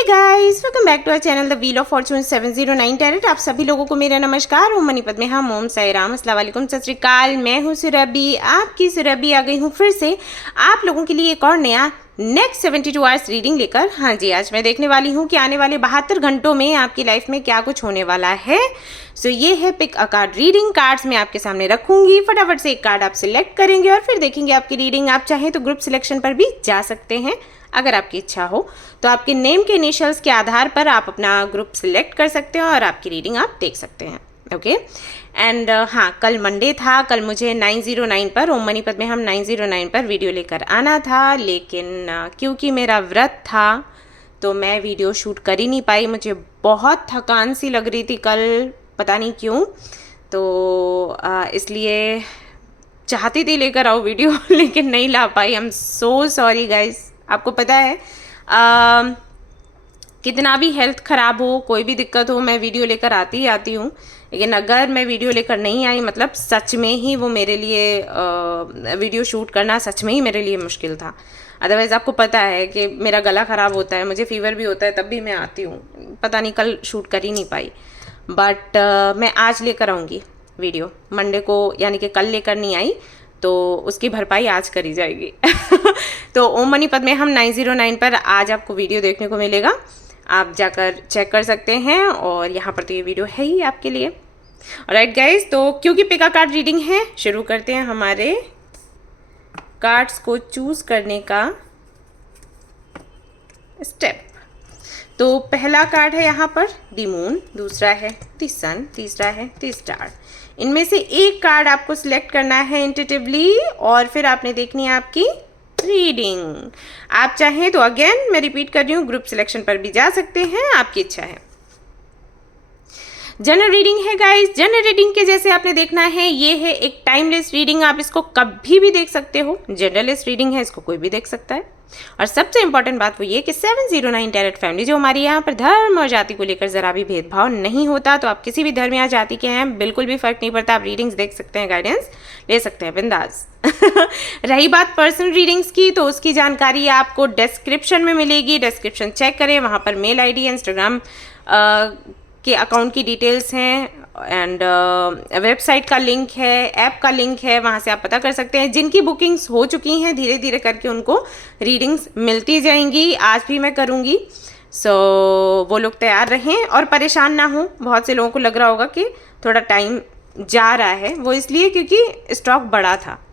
Hey guys, welcome back to our channel the wheel of fortune 709 tarot. आप सभी लोगों को मेरा नमस्कार। ओम मणिपत में हम ओम साई राम, अस्सलाम वालेकुम, सत श्री अकाल। मैं हूँ सुरभि, आपकी सुरभि आ गई हूँ फिर से आप लोगों के लिए एक और नया नेक्स्ट 72 आवर्स रीडिंग लेकर। हाँ जी, आज मैं देखने वाली हूँ कि आने वाले 72 घंटों में आपकी लाइफ में क्या कुछ होने वाला है। सो ये है pick a card reading. Cards मैं आपके सामने रखूंगी, फटाफट से एक कार्ड आप सिलेक्ट करेंगे और फिर देखेंगे आपकी रीडिंग। आप चाहें तो ग्रुप सिलेक्शन पर भी जा सकते हैं अगर आपकी इच्छा हो, तो आपके नेम के इनिशियल्स के आधार पर आप अपना ग्रुप सिलेक्ट कर सकते हैं और आपकी रीडिंग आप देख सकते हैं। ओके एंड हाँ, कल मंडे था, कल मुझे 909 पर ओम मणिपत में हम 909 पर वीडियो लेकर आना था, लेकिन क्योंकि मेरा व्रत था तो मैं वीडियो शूट कर ही नहीं पाई। मुझे बहुत थकान सी लग रही थी कल, पता नहीं क्यों, तो इसलिए चाहती थी लेकर आओ वीडियो लेकिन नहीं ला पाई। I am so sorry guys. आपको पता है कितना भी हेल्थ ख़राब हो, कोई भी दिक्कत हो, मैं वीडियो लेकर आती ही आती हूँ। लेकिन अगर मैं वीडियो लेकर नहीं आई, मतलब सच में ही वो मेरे लिए वीडियो शूट करना सच में ही मेरे लिए मुश्किल था। अदरवाइज़ आपको पता है कि मेरा गला ख़राब होता है, मुझे फीवर भी होता है, तब भी मैं आती हूँ। पता नहीं कल शूट कर ही नहीं पाई, बट मैं आज लेकर आऊँगी वीडियो। मंडे को यानी कि कल लेकर नहीं आई तो उसकी भरपाई आज करी जाएगी। तो ओम मणिपत में हम 909 पर आज आपको वीडियो देखने को मिलेगा, आप जाकर चेक कर सकते हैं। और यहाँ पर तो ये वीडियो है ही आपके लिए। ऑलराइट गाइस, तो क्योंकि पिका कार्ड रीडिंग है, शुरू करते हैं हमारे कार्ड्स को चूज करने का स्टेप। तो पहला कार्ड है यहाँ पर द मून, दूसरा है द सन, तीसरा है द स्टार। इनमें से एक कार्ड आपको सिलेक्ट करना है इंट्यूटिवली और फिर आपने देखनी है आपकी रीडिंग। आप चाहें तो अगेन मैं रिपीट कर रही हूँ, ग्रुप सिलेक्शन पर भी जा सकते हैं, आपकी इच्छा है। जनरल रीडिंग है गाइस। जनरल रीडिंग के जैसे आपने देखना है, ये है एक टाइमलेस रीडिंग, आप इसको कभी भी देख सकते हो। जनरलिस्ट रीडिंग है, इसको कोई भी देख सकता है। और सबसे इंपॉर्टेंट बात वो ये कि 709 टैरेट फैमिली जो हमारी यहाँ पर धर्म और जाति को लेकर जरा भी भेदभाव नहीं होता। तो आप किसी भी धर्म या जाति के हैं, बिल्कुल भी फर्क नहीं पड़ता, आप रीडिंग्स देख सकते हैं, गाइडेंस ले सकते हैं बिंदास। रही बात पर्सनल रीडिंग्स की, तो उसकी जानकारी आपको डिस्क्रिप्शन में मिलेगी। डिस्क्रिप्शन चेक करें, वहाँ पर मेल ID, इंस्टाग्राम के अकाउंट की डिटेल्स हैं एंड वेबसाइट का लिंक है, ऐप का लिंक है, वहाँ से आप पता कर सकते हैं। जिनकी बुकिंग्स हो चुकी हैं, धीरे धीरे करके उनको रीडिंग्स मिलती जाएंगी। आज भी मैं करूँगी, सो वो लोग तैयार रहें और परेशान ना हो। बहुत से लोगों को लग रहा होगा कि थोड़ा टाइम जा रहा है, वो इसलिए क्योंकि स्टॉक बड़ा था।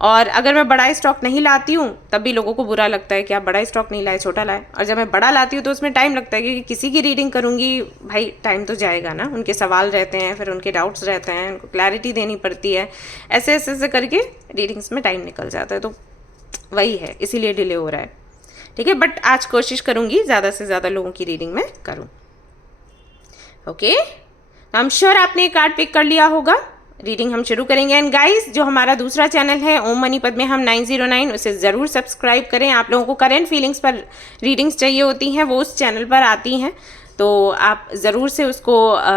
और अगर मैं बड़ा स्टॉक नहीं लाती हूँ तब भी लोगों को बुरा लगता है कि आप बड़ा स्टॉक नहीं लाए, छोटा लाए। और जब मैं बड़ा लाती हूँ तो उसमें टाइम लगता है, क्योंकि किसी की रीडिंग करूँगी भाई, टाइम तो जाएगा ना। उनके सवाल रहते हैं, फिर उनके डाउट्स रहते हैं, उनको क्लैरिटी देनी पड़ती है, ऐसे ऐसे ऐसे करके रीडिंग्स में टाइम निकल जाता है। तो वही है, इसीलिए डिले हो रहा है, ठीक है। बट आज कोशिश करूँगी ज़्यादा से ज़्यादा लोगों की रीडिंग में करूँ। ओके, आई एम श्योर आपने कार्ड पिक कर लिया होगा। रीडिंग हम शुरू करेंगे। एंड गाइस, जो हमारा दूसरा चैनल है ओम मणिपत में हम 909, उसे ज़रूर सब्सक्राइब करें। आप लोगों को करंट फीलिंग्स पर रीडिंग्स चाहिए होती हैं, वो उस चैनल पर आती हैं, तो आप ज़रूर से उसको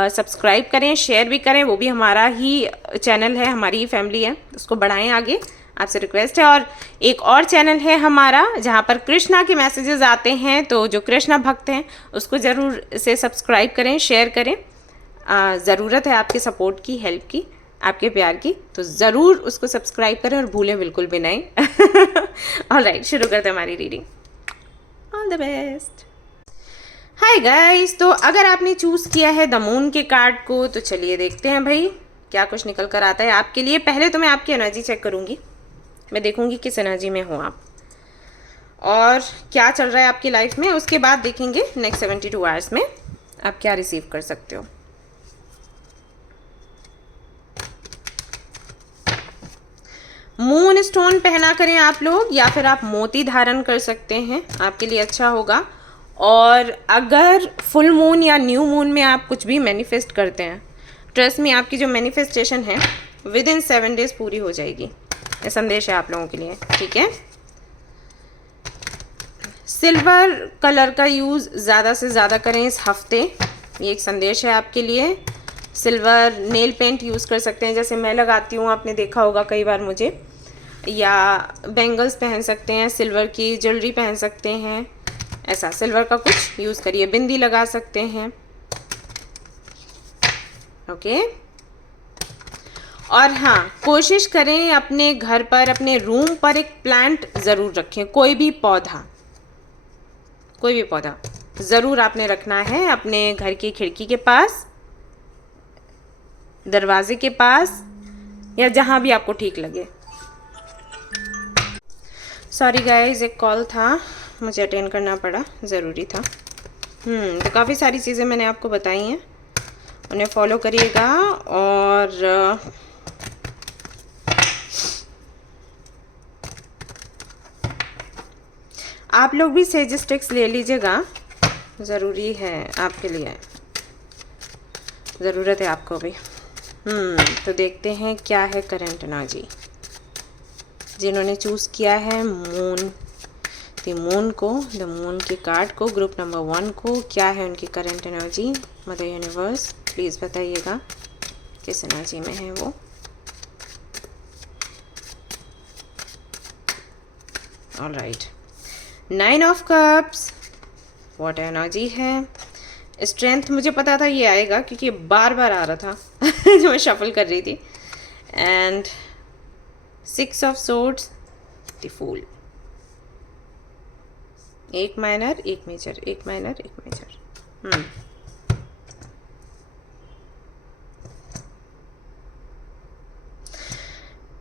सब्सक्राइब करें, शेयर भी करें। वो भी हमारा ही चैनल है, हमारी ही फैमिली है, उसको बढ़ाएं आगे, आपसे रिक्वेस्ट है। और एक और चैनल है हमारा जहाँ पर कृष्णा के मैसेजेस आते हैं, तो जो कृष्णा भक्त हैं उसको ज़रूर से सब्सक्राइब करें, शेयर करें। ज़रूरत है आपके सपोर्ट की, हेल्प की, आपके प्यार की, तो ज़रूर उसको सब्सक्राइब करें और भूलें बिल्कुल भी नहीं। ऑलराइट, शुरू करते हैं हमारी reading. All the best. Hi guys, तो अगर आपने चूज़ किया है द मून के कार्ड को, तो चलिए देखते हैं भाई क्या कुछ निकल कर आता है आपके लिए। पहले तो मैं आपकी एनर्जी चेक करूँगी, मैं देखूँगी किस एनर्जी में हो आप और क्या चल रहा है आपकी लाइफ में। उसके बाद देखेंगे नेक्स्ट 72 आवर्स में आप क्या रिसीव कर सकते हो। मून स्टोन पहना करें आप लोग, या फिर आप मोती धारण कर सकते हैं, आपके लिए अच्छा होगा। और अगर फुल मून या न्यू मून में आप कुछ भी मैनिफेस्ट करते हैं, ट्रस्ट में आपकी जो मैनिफेस्टेशन है विद इन 7 डेज पूरी हो जाएगी। ये संदेश है आप लोगों के लिए, ठीक है। सिल्वर कलर का यूज़ ज़्यादा से ज़्यादा करें इस हफ्ते, ये एक संदेश है आपके लिए। सिल्वर नेल पेंट यूज़ कर सकते हैं, जैसे मैं लगाती हूँ, आपने देखा होगा कई बार मुझे, या बेंगल्स पहन सकते हैं, सिल्वर की ज्वेलरी पहन सकते हैं, ऐसा सिल्वर का कुछ यूज़ करिए, बिंदी लगा सकते हैं। ओके। और हाँ, कोशिश करें अपने घर पर, अपने रूम पर एक प्लांट ज़रूर रखें। कोई भी पौधा ज़रूर आपने रखना है अपने घर की खिड़की के पास, दरवाजे के पास, या जहाँ भी आपको ठीक लगे। सॉरी गाइस, एक कॉल था, मुझे अटेंड करना पड़ा, ज़रूरी था। तो काफ़ी सारी चीज़ें मैंने आपको बताई हैं, उन्हें फॉलो करिएगा। और आप लोग भी सेजिस्टिक्स ले लीजिएगा, ज़रूरी है आपके लिए, ज़रूरत है आपको भी। तो देखते हैं क्या है करंट एनर्जी। जिन्होंने चूज़ किया है मून, द मून के कार्ड को, ग्रुप नंबर 1 को, क्या है उनकी current energy? Mother universe please बताइएगा किस एनर्जी में है वो। Alright, 9 of cups, what energy है? स्ट्रेंथ मुझे पता था ये आएगा क्योंकि बार बार आ रहा था जो मैं शफल कर रही थी। And 6 of swords, the fool. एक माइनर, एक मेजर, एक माइनर, एक मेजर।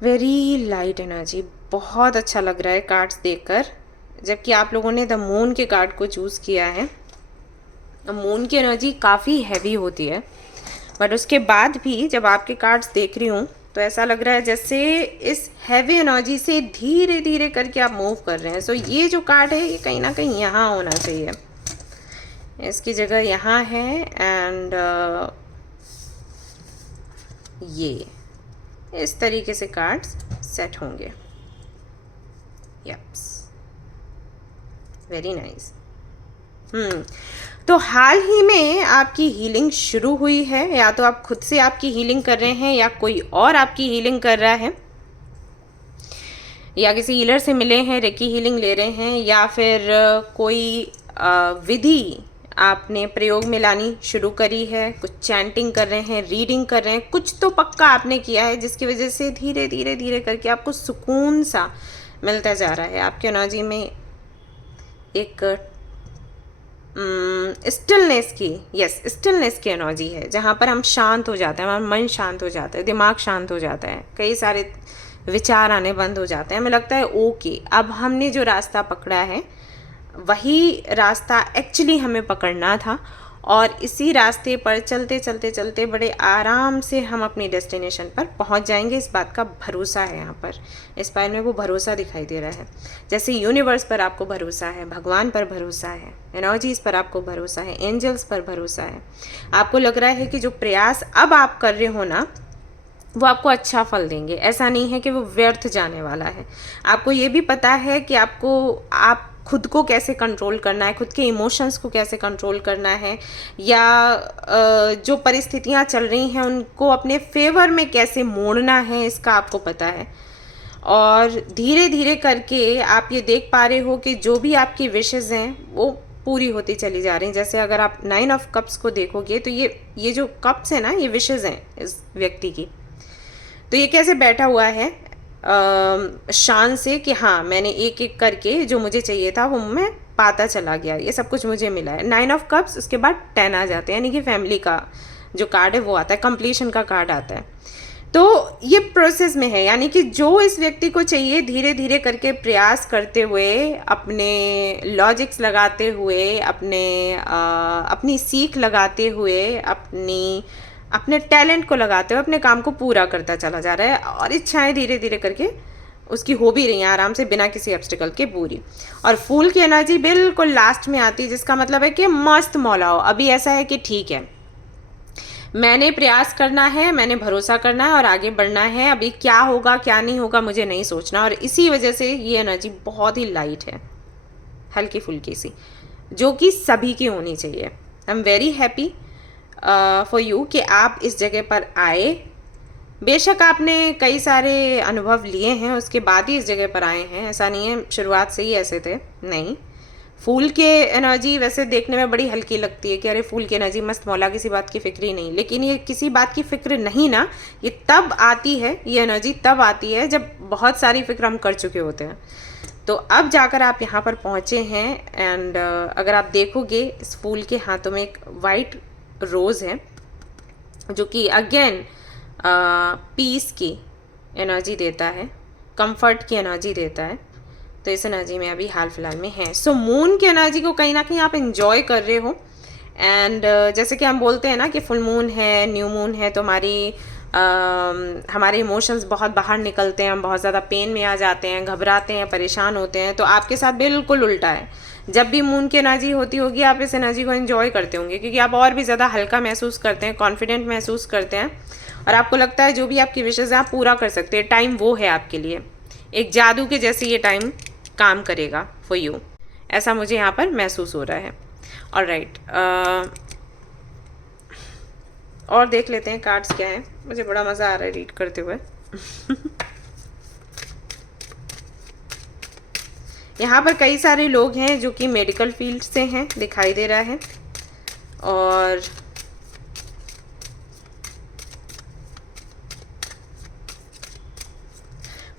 वेरी लाइट एनर्जी, बहुत अच्छा लग रहा है कार्ड्स देखकर। जबकि आप लोगों ने द मून के कार्ड को चूज़ किया है। मून की एनर्जी काफ़ी हैवी होती है, बट उसके बाद भी जब आपके कार्ड्स देख रही हूँ तो ऐसा लग रहा है जैसे इस हैवी एनर्जी से धीरे धीरे करके आप मूव कर रहे हैं। सो ये जो कार्ड है ये कहीं ना कहीं यहाँ होना चाहिए, इसकी जगह यहाँ है। एंड ये इस तरीके से कार्ड्स सेट होंगे। यप्स, वेरी नाइस। तो हाल ही में आपकी हीलिंग शुरू हुई है, या तो आप खुद से आपकी हीलिंग कर रहे हैं या कोई और आपकी हीलिंग कर रहा है, या किसी हीलर से मिले हैं, रेकी हीलिंग ले रहे हैं, या फिर कोई विधि आपने प्रयोग में लानी शुरू करी है, कुछ चैंटिंग कर रहे हैं, रीडिंग कर रहे हैं, कुछ तो पक्का आपने किया है जिसकी वजह से धीरे धीरे धीरे करके आपको सुकून सा मिलता जा रहा है। आपकी एनर्जी में एक स्टिलनेस की एनर्जी है, जहाँ पर हम शांत हो जाते हैं, हमारा मन शांत हो जाता है, दिमाग शांत हो जाता है, कई सारे विचार आने बंद हो जाते हैं। हमें लगता है ओके, अब हमने जो रास्ता पकड़ा है वही रास्ता एक्चुअली हमें पकड़ना था, और इसी रास्ते पर चलते चलते चलते बड़े आराम से हम अपनी डेस्टिनेशन पर पहुंच जाएंगे। इस बात का भरोसा है। यहाँ पर इस बार में वो भरोसा दिखाई दे रहा है, जैसे यूनिवर्स पर आपको भरोसा है, भगवान पर भरोसा है, एनर्जीज पर आपको भरोसा है, एंजल्स पर भरोसा है। आपको लग रहा है कि जो प्रयास अब आप कर रहे हो ना, वो आपको अच्छा फल देंगे। ऐसा नहीं है कि वो व्यर्थ जाने वाला है। आपको ये भी पता है कि आप खुद को कैसे कंट्रोल करना है, खुद के इमोशंस को कैसे कंट्रोल करना है, या जो परिस्थितियाँ चल रही हैं उनको अपने फेवर में कैसे मोड़ना है, इसका आपको पता है। और धीरे धीरे करके आप ये देख पा रहे हो कि जो भी आपकी विशेज़ हैं वो पूरी होती चली जा रही हैं। जैसे अगर आप 9 ऑफ कप्स को देखोगे तो ये जो कप्स हैं ना, ये विशेज़ हैं इस व्यक्ति की। तो ये कैसे बैठा हुआ है शान से कि हाँ, मैंने एक एक करके जो मुझे चाहिए था वो मैं पाता चला गया, ये सब कुछ मुझे मिला है। 9 ऑफ कप्स, उसके बाद 10 आ जाते हैं, यानी कि फैमिली का जो कार्ड है वो आता है, कंप्लीशन का कार्ड आता है। तो ये प्रोसेस में है, यानी कि जो इस व्यक्ति को चाहिए, धीरे धीरे करके प्रयास करते हुए, अपने लॉजिक्स लगाते हुए, अपनी सीख लगाते हुए, अपने टैलेंट को लगाते हुए अपने काम को पूरा करता चला जा रहा है, और इच्छाएं धीरे धीरे करके उसकी हो भी रही हैं आराम से, बिना किसी ऑब्स्टिकल के पूरी। और फूल की एनर्जी बिल्कुल लास्ट में आती है, जिसका मतलब है कि मस्त मौलाओ, अभी ऐसा है कि ठीक है, मैंने प्रयास करना है, मैंने भरोसा करना है और आगे बढ़ना है। अभी क्या होगा क्या नहीं होगा मुझे नहीं सोचना, और इसी वजह से ये एनर्जी बहुत ही लाइट है, हल्की फुल्की सी, जो कि सभी की होनी चाहिए। I am very happy for you कि आप इस जगह पर आए। बेशक आपने कई सारे अनुभव लिए हैं, उसके बाद ही इस जगह पर आए हैं, ऐसा नहीं है शुरुआत से ही ऐसे थे, नहीं। फूल के एनर्जी वैसे देखने में बड़ी हल्की लगती है कि अरे फूल की एनर्जी मस्त मौला, किसी बात की फिक्र ही नहीं, लेकिन ये किसी बात की फिक्र नहीं ना, ये तब आती है, ये एनर्जी तब आती है जब बहुत सारी फिक्र हम कर चुके होते हैं। तो अब जाकर आप यहाँ पर पहुँचे हैं एंड अगर आप देखोगे इस फूल के हाथों में एक वाइट रोज़ है जो कि अगेन पीस की एनर्जी देता है, कंफर्ट की एनर्जी देता है। तो इस एनर्जी में अभी हाल फिलहाल में है। सो मून की एनर्जी को कहीं ना कहीं आप इन्जॉय कर रहे हो एंड जैसे कि हम बोलते हैं ना कि फुल मून है, न्यू मून है, तो हमारे इमोशंस बहुत बाहर निकलते हैं, हम बहुत ज़्यादा पेन में आ जाते हैं, घबराते हैं, परेशान होते हैं। तो आपके साथ बिल्कुल उल्टा है। जब भी मून की एनर्जी होती होगी आप इस एनर्जी को एंजॉय करते होंगे क्योंकि आप और भी ज़्यादा हल्का महसूस करते हैं, कॉन्फिडेंट महसूस करते हैं और आपको लगता है जो भी आपकी विशेज़ हैं आप पूरा कर सकते हैं। टाइम वो है आपके लिए, एक जादू के जैसे ये टाइम काम करेगा फॉर यू, ऐसा मुझे यहाँ पर महसूस हो रहा है। ऑलराइट, और देख लेते हैं कार्ड्स क्या हैं। मुझे बड़ा मज़ा आ रहा है रीड करते हुए। यहाँ पर कई सारे लोग हैं जो कि मेडिकल फील्ड से हैं, दिखाई दे रहा है। और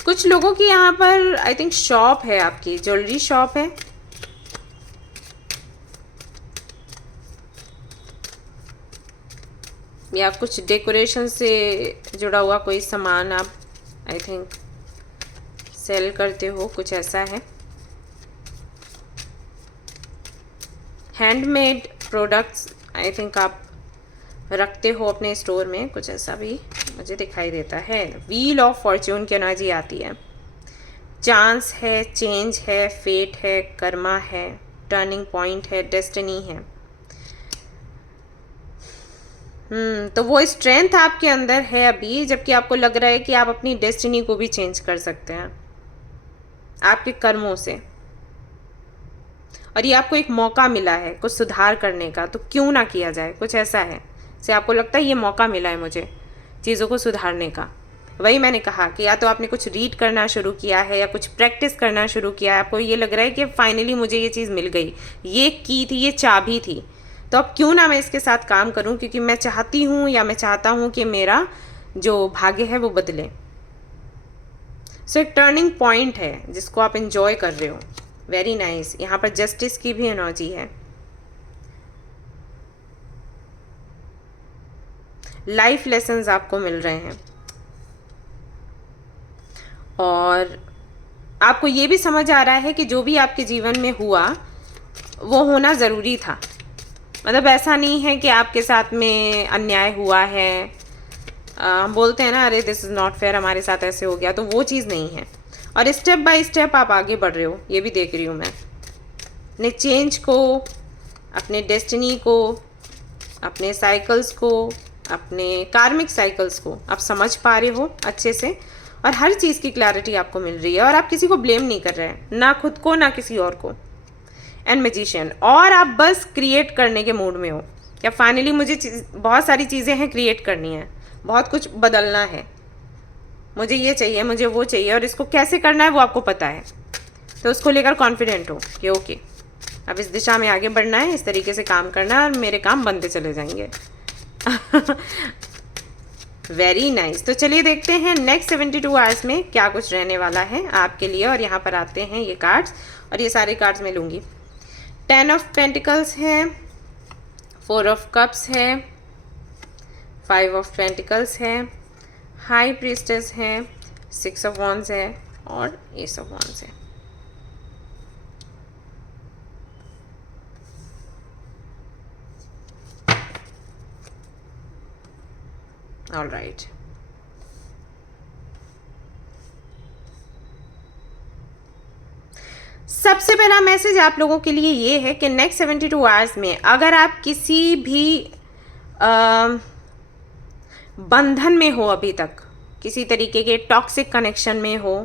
कुछ लोगों की यहाँ पर आई थिंक शॉप है, आपकी ज्वेलरी शॉप है। या कुछ डेकोरेशन से जुड़ा हुआ कोई सामान आप आई थिंक सेल करते हो, कुछ ऐसा है। हैंडमेड प्रोडक्ट्स आई थिंक आप रखते हो अपने स्टोर में, कुछ ऐसा भी मुझे दिखाई देता है। व्हील ऑफ फॉर्च्यून की एनर्जी आती है। चांस है, चेंज है, फेट है, कर्मा है, टर्निंग पॉइंट है, डेस्टिनी है। तो वो स्ट्रेंथ आपके अंदर है अभी, जबकि आपको लग रहा है कि आप अपनी डेस्टिनी को भी चेंज कर सकते हैं आपके कर्मों से। और ये आपको एक मौका मिला है कुछ सुधार करने का, तो क्यों ना किया जाए, कुछ ऐसा है से आपको लगता है ये मौका मिला है मुझे चीज़ों को सुधारने का। वही मैंने कहा कि या तो आपने कुछ रीड करना शुरू किया है या कुछ प्रैक्टिस करना शुरू किया है, आपको ये लग रहा है कि फाइनली मुझे ये चीज़ मिल गई, ये की थी, ये चाबी थी, तो अब क्यों ना मैं इसके साथ काम करूं, क्योंकि मैं चाहती हूं या मैं चाहता हूं कि मेरा जो भाग्य है वो बदले। सो एक टर्निंग पॉइंट है जिसको आप इंजॉय कर रहे हो। Very nice. यहाँ पर जस्टिस की भी एनर्जी है। लाइफ लेसन्स आपको मिल रहे हैं और आपको ये भी समझ आ रहा है कि जो भी आपके जीवन में हुआ वो होना ज़रूरी था। मतलब ऐसा नहीं है कि आपके साथ में अन्याय हुआ है, हम बोलते हैं ना अरे दिस इज़ नॉट फेयर, हमारे साथ ऐसे हो गया, तो वो चीज़ नहीं है। और स्टेप बाय स्टेप आप आगे बढ़ रहे हो, ये भी देख रही हूँ मैं। अपने चेंज को, अपने डेस्टिनी को, अपने साइकिल्स को, अपने कार्मिक साइकिल्स को आप समझ पा रहे हो अच्छे से और हर चीज़ की क्लैरिटी आपको मिल रही है और आप किसी को ब्लेम नहीं कर रहे हैं, ना खुद को ना किसी और को। एंड मैजिशियन, और आप बस क्रिएट करने के मूड में हो। क्या फाइनली मुझे बहुत सारी चीज़ें हैं क्रिएट करनी है, बहुत कुछ बदलना है, मुझे ये चाहिए, मुझे वो चाहिए और इसको कैसे करना है वो आपको पता है, तो उसको लेकर कॉन्फिडेंट हो कि ओके अब इस दिशा में आगे बढ़ना है, इस तरीके से काम करना है और मेरे काम बनते चले जाएंगे। Very nice. तो चलिए देखते हैं नेक्स्ट 72 आवर्स में क्या कुछ रहने वाला है आपके लिए। और यहाँ पर आते हैं ये कार्ड्स, और ये सारे कार्ड्स मैं लूँगी। 10 ऑफ पेंटिकल्स है, 4 ऑफ कप्स है, 5 ऑफ पेंटिकल्स है, हाई प्रीस्टेस है, 6 ऑफ वॉन्ड्स है और एस ऑफ वॉन्ड्स है। ऑल राइट, सबसे पहला मैसेज आप लोगों के लिए ये है कि नेक्स्ट 72 आवर्स में अगर आप किसी भी बंधन में हो, अभी तक किसी तरीके के टॉक्सिक कनेक्शन में हो,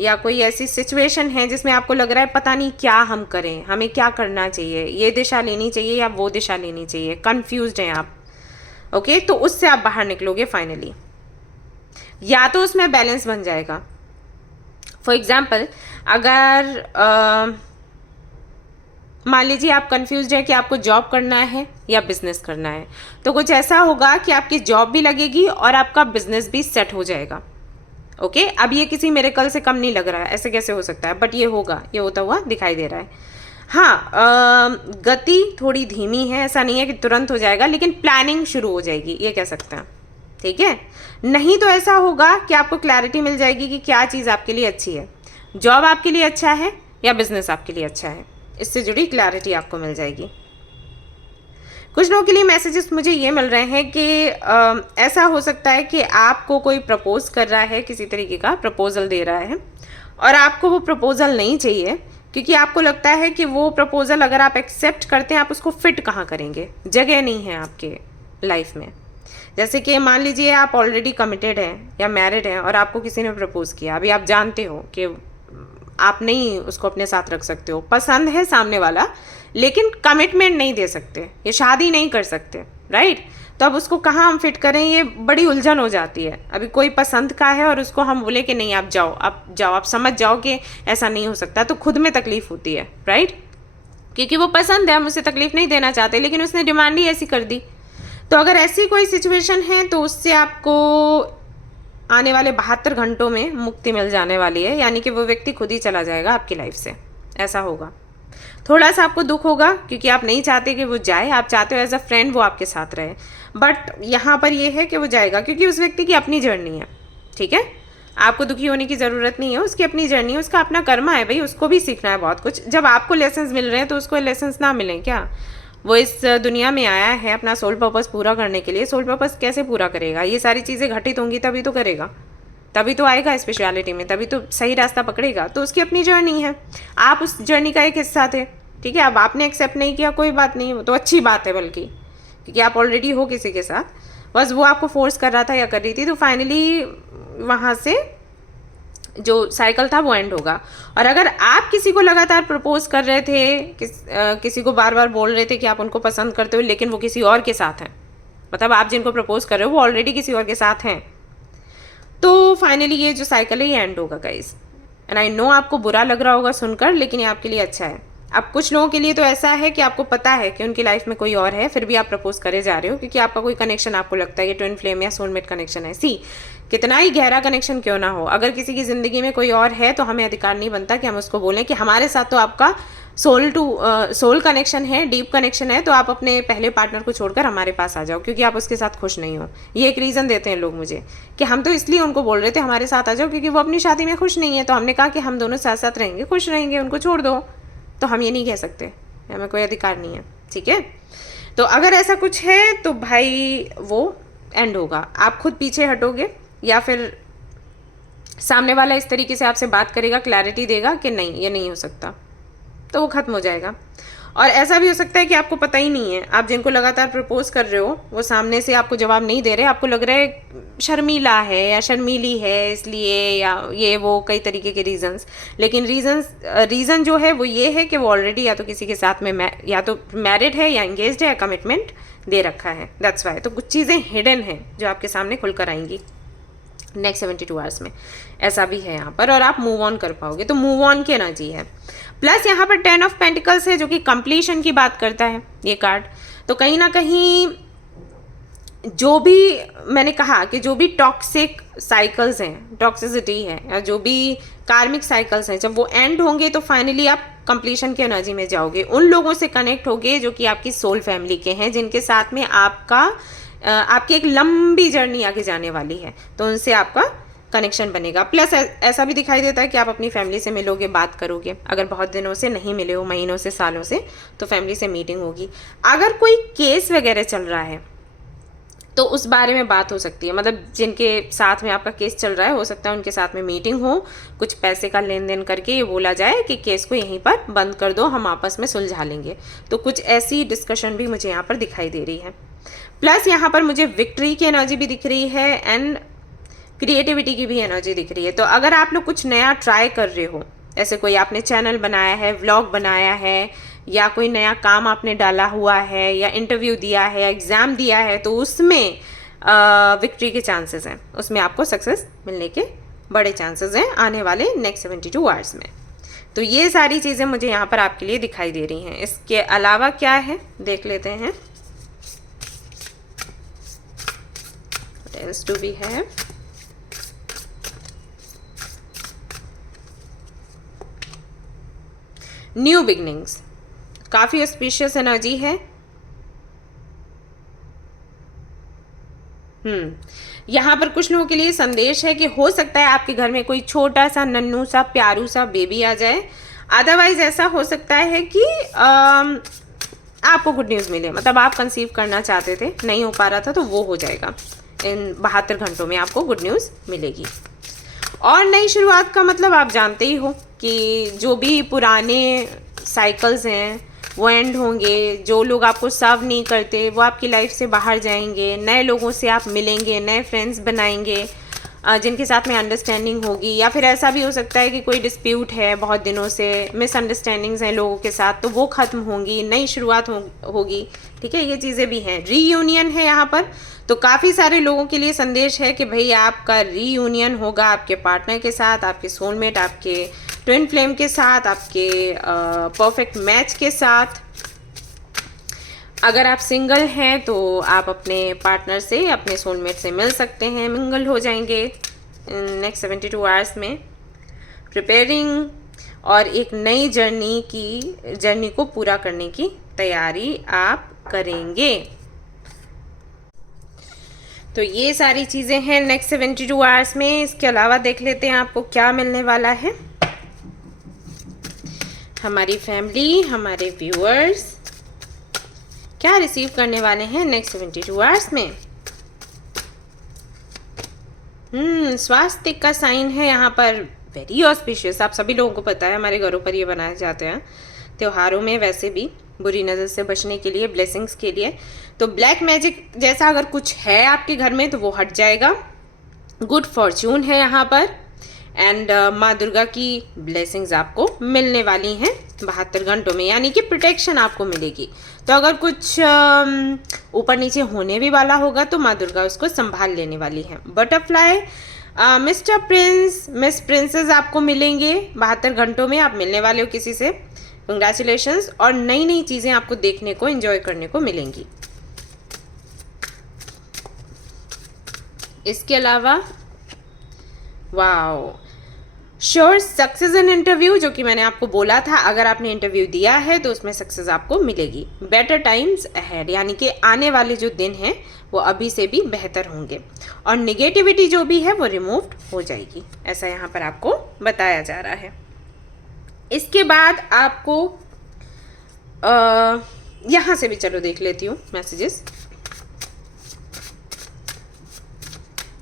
या कोई ऐसी सिचुएशन है जिसमें आपको लग रहा है पता नहीं क्या हम करें, हमें क्या करना चाहिए, ये दिशा लेनी चाहिए या वो दिशा लेनी चाहिए, कंफ्यूज्ड हैं आप, ओके, तो उससे आप बाहर निकलोगे फाइनली, या तो उसमें बैलेंस बन जाएगा। फॉर एग्जाम्पल, अगर मान लीजिए आप कंफ्यूज है कि आपको जॉब करना है या बिजनेस करना है, तो कुछ ऐसा होगा कि आपकी जॉब भी लगेगी और आपका बिजनेस भी सेट हो जाएगा। ओके, अब ये किसी मिरेकल से कम नहीं लग रहा है, ऐसे कैसे हो सकता है, बट ये होगा, ये होता हुआ दिखाई दे रहा है। हाँ, गति थोड़ी धीमी है, ऐसा नहीं है कि तुरंत हो जाएगा, लेकिन प्लानिंग शुरू हो जाएगी, ये कह सकते हैं। ठीक है, नहीं तो ऐसा होगा कि आपको क्लैरिटी मिल जाएगी कि क्या चीज़ आपके लिए अच्छी है, जॉब आपके लिए अच्छा है या बिजनेस आपके लिए अच्छा है, इससे जुड़ी क्लैरिटी आपको मिल जाएगी। कुछ लोगों के लिए मैसेजेस मुझे ये मिल रहे हैं कि ऐसा हो सकता है कि आपको कोई प्रपोज कर रहा है, किसी तरीके का प्रपोजल दे रहा है, और आपको वो प्रपोजल नहीं चाहिए, क्योंकि आपको लगता है कि वो प्रपोजल अगर आप एक्सेप्ट करते हैं, आप उसको फिट कहाँ करेंगे, जगह नहीं है आपके लाइफ में। जैसे कि मान लीजिए आप ऑलरेडी कमिटेड हैं या मैरिड हैं और आपको किसी ने प्रपोज किया, अभी आप जानते हो कि आप नहीं उसको अपने साथ रख सकते हो, पसंद है सामने वाला लेकिन कमिटमेंट नहीं दे सकते, ये शादी नहीं कर सकते, राइट। तो अब उसको कहाँ हम फिट करें, ये बड़ी उलझन हो जाती है। अभी कोई पसंद का है और उसको हम बोले कि नहीं आप जाओ, आप समझ जाओ कि ऐसा नहीं हो सकता, तो खुद में तकलीफ होती है, राइट, क्योंकि वो पसंद है, हम उसे तकलीफ नहीं देना चाहते, लेकिन उसने डिमांड ही ऐसी कर दी। तो अगर ऐसी कोई सिचुएशन है तो उससे आपको आने वाले 72 घंटों में मुक्ति मिल जाने वाली है, यानी कि वो व्यक्ति खुद ही चला जाएगा आपकी लाइफ से, ऐसा होगा। थोड़ा सा आपको दुख होगा क्योंकि आप नहीं चाहते कि वो जाए, आप चाहते हो एज अ फ्रेंड वो आपके साथ रहे, बट यहाँ पर ये है कि वो जाएगा क्योंकि उस व्यक्ति की अपनी जर्नी है। ठीक है, आपको दुखी होने की ज़रूरत नहीं है, उसकी अपनी जर्नी है, उसका अपना कर्मा है भाई, उसको भी सीखना है बहुत कुछ। जब आपको लेसन्स मिल रहे हैं तो उसको लेसन्स ना मिलें क्या? वो इस दुनिया में आया है अपना सोल पर्पस पूरा करने के लिए। सोल पर्पस कैसे पूरा करेगा? ये सारी चीज़ें घटित होंगी तभी तो करेगा, तभी तो आएगा स्पिरिचुअलिटी में, तभी तो सही रास्ता पकड़ेगा। तो उसकी अपनी जर्नी है, आप उस जर्नी का एक हिस्सा थे। ठीक है, अब आपने एक्सेप्ट नहीं किया, कोई बात नहीं, वो तो अच्छी बात है, बल्कि क्योंकि आप ऑलरेडी हो किसी के साथ, बस वो आपको फोर्स कर रहा था या कर रही थी, तो फाइनली वहाँ से जो साइकिल था वो एंड होगा। और अगर आप किसी को लगातार प्रपोज कर रहे थे, किसी को बार बार बोल रहे थे कि आप उनको पसंद करते हो, लेकिन वो किसी और के साथ हैं, मतलब आप जिनको प्रपोज कर रहे हो वो ऑलरेडी किसी और के साथ हैं, तो फाइनली ये जो साइकिल है ये एंड होगा गाइस। एंड आई नो आपको बुरा लग रहा होगा सुनकर, लेकिन ये आपके लिए अच्छा है। अब कुछ लोगों के लिए तो ऐसा है कि आपको पता है कि उनकी लाइफ में कोई और है, फिर भी आप प्रपोज करे जा रहे हो क्योंकि आपका कोई कनेक्शन आपको लगता है कि ट्विन फ्लेम या सोलमेट कनेक्शन है। सी, कितना ही गहरा कनेक्शन क्यों ना हो, अगर किसी की ज़िंदगी में कोई और है तो हमें अधिकार नहीं बनता कि हम उसको बोलें कि हमारे साथ तो आपका सोल टू सोल कनेक्शन है, डीप कनेक्शन है, तो आप अपने पहले पार्टनर को छोड़कर हमारे पास आ जाओ क्योंकि आप उसके साथ खुश नहीं हो। ये एक रीज़न देते हैं लोग मुझे कि हम तो इसलिए उनको बोल रहे थे हमारे साथ आ जाओ क्योंकि वो अपनी शादी में खुश नहीं है, तो हमने कहा कि हम दोनों साथ साथ रहेंगे, खुश रहेंगे, उनको छोड़ दो। तो हम ये नहीं कह सकते, हमें कोई अधिकार नहीं है। ठीक है, तो अगर ऐसा कुछ है तो भाई वो एंड होगा, आप खुद पीछे हटोगे या फिर सामने वाला इस तरीके से आपसे बात करेगा, क्लैरिटी देगा कि नहीं ये नहीं हो सकता, तो वो ख़त्म हो जाएगा। और ऐसा भी हो सकता है कि आपको पता ही नहीं है, आप जिनको लगातार प्रपोज कर रहे हो वो सामने से आपको जवाब नहीं दे रहे, आपको लग रहा है शर्मीला है या शर्मीली है इसलिए, या ये वो कई तरीके के रीज़न्स, लेकिन रीज़न जो है वो ये है कि वो ऑलरेडी या तो किसी के साथ में या तो मैरिड है या एंगेज्ड है या कमिटमेंट दे रखा है, दैट्स वाई। तो कुछ चीज़ें हिडन हैं जो आपके सामने खुलकर आएंगी नेक्स्ट 72 आवर्स में, ऐसा भी है यहाँ पर, और आप मूव ऑन कर पाओगे, तो मूव ऑन की एनर्जी है। प्लस यहाँ पर 10 ऑफ पेंटिकल्स है जो कि कंप्लीशन की बात करता है ये कार्ड। तो कहीं ना कहीं जो भी मैंने कहा कि जो भी टॉक्सिक साइकिल्स हैं, टॉक्सिसिटी है, या जो भी कार्मिक साइकिल्स हैं, जब वो एंड होंगे तो फाइनली आप कंप्लीशन की एनर्जी में जाओगे, उन लोगों से कनेक्ट होगे जो कि आपकी सोल फैमिली के हैं, जिनके साथ में आपकी एक लंबी जर्नी आगे जाने वाली है, तो उनसे आपका कनेक्शन बनेगा। प्लस ऐसा भी दिखाई देता है कि आप अपनी फैमिली से मिलोगे, बात करोगे, अगर बहुत दिनों से नहीं मिले हो, महीनों से, सालों से, तो फैमिली से मीटिंग होगी। अगर कोई केस वगैरह चल रहा है तो उस बारे में बात हो सकती है, मतलब जिनके साथ में आपका केस चल रहा है, हो सकता है उनके साथ में मीटिंग हो, कुछ पैसे का लेन देन करके ये बोला जाए कि केस को यहीं पर बंद कर दो, हम आपस में सुलझा लेंगे। तो कुछ ऐसी डिस्कशन भी मुझे यहाँ पर दिखाई दे रही है। प्लस यहाँ पर मुझे विक्ट्री की एनर्जी भी दिख रही है एंड क्रिएटिविटी की भी एनर्जी दिख रही है। तो अगर आप लोग कुछ नया ट्राई कर रहे हो, ऐसे कोई आपने चैनल बनाया है, व्लॉग बनाया है, या कोई नया काम आपने डाला हुआ है, या इंटरव्यू दिया है, या एग्ज़ाम दिया है, तो उसमें विक्ट्री के चांसेस हैं, उसमें आपको सक्सेस मिलने के बड़े चांसेस हैं आने वाले नेक्स्ट 72 आवर्स में। तो ये सारी चीज़ें मुझे यहाँ पर आपके लिए दिखाई दे रही हैं। इसके अलावा क्या है देख लेते हैं। What else do we have? New beginnings, काफ़ी ऑस्पिशियस एनर्जी है। यहाँ पर कुछ लोगों के लिए संदेश है कि हो सकता है आपके घर में कोई छोटा सा नन्नू सा प्यारू सा बेबी आ जाए। अदरवाइज ऐसा हो सकता है कि आपको गुड न्यूज़ मिले, मतलब आप कंसीव करना चाहते थे, नहीं हो पा रहा था, तो वो हो जाएगा। इन 72 घंटों में आपको गुड न्यूज़ मिलेगी। और नई शुरुआत का मतलब आप जानते ही हो कि जो भी पुराने साइकिल्स हैं वो एंड होंगे। जो लोग आपको सर्व नहीं करते वो आपकी लाइफ से बाहर जाएंगे, नए लोगों से आप मिलेंगे, नए फ्रेंड्स बनाएंगे जिनके साथ में अंडरस्टैंडिंग होगी। या फिर ऐसा भी हो सकता है कि कोई डिस्प्यूट है बहुत दिनों से, मिसअंडरस्टैंडिंग्स हैं लोगों के साथ, तो वो ख़त्म होंगी, नई शुरुआत होगी। ठीक है, ये चीज़ें भी हैं। रीयूनियन है यहाँ पर, तो काफ़ी सारे लोगों के लिए संदेश है कि भाई आपका रीयूनियन होगा आपके पार्टनर के साथ, आपके सोलमेट, आपके ट्विन फ्लेम के साथ, आपके परफेक्ट मैच के साथ। अगर आप सिंगल हैं तो आप अपने पार्टनर से, अपने सोलमेट से मिल सकते हैं, मिंगल हो जाएंगे नेक्स्ट 72 आवर्स में। प्रिपेयरिंग और एक नई जर्नी को पूरा करने की तैयारी आप करेंगे। तो ये सारी चीज़ें हैं नेक्स्ट 72 आवर्स में। इसके अलावा देख लेते हैं आपको क्या मिलने वाला है। हमारी फैमिली, हमारे व्यूअर्स क्या रिसीव करने वाले हैं नेक्स्ट 72 आवर्स में। स्वास्थ्य का साइन है यहाँ पर, वेरी ऑस्पिशियस। आप सभी लोगों को पता है हमारे घरों पर ये बनाए जाते हैं त्योहारों में, वैसे भी बुरी नज़र से बचने के लिए, ब्लेसिंग्स के लिए। तो ब्लैक मैजिक जैसा अगर कुछ है आपके घर में तो वो हट जाएगा। गुड फॉर्च्यून है यहाँ पर, एंड माँ दुर्गा की ब्लेसिंग्स आपको मिलने वाली हैं 72 घंटों में, यानी कि प्रोटेक्शन आपको मिलेगी। तो अगर कुछ ऊपर नीचे होने भी वाला होगा तो माँ दुर्गा उसको संभाल लेने वाली हैं। Butterfly, mister Prince, miss princess आपको मिलेंगे 72 घंटों में। आप मिलने वाले हो किसी से, कंग्रेचुलेशंस। और नई नई चीज़ें आपको देखने को, एंजॉय करने को मिलेंगी। इसके अलावा wow, sure success in interview, जो कि मैंने आपको बोला था अगर आपने इंटरव्यू दिया है तो उसमें सक्सेस आपको मिलेगी। बेटर टाइम्स अहेड, यानी कि आने वाले जो दिन हैं वो अभी से भी बेहतर होंगे। और निगेटिविटी जो भी है वो रिमूव्ड हो जाएगी, ऐसा यहाँ पर आपको बताया जा रहा है। इसके बाद आपको यहाँ से भी चलो देख लेती हूँ मैसेजेस।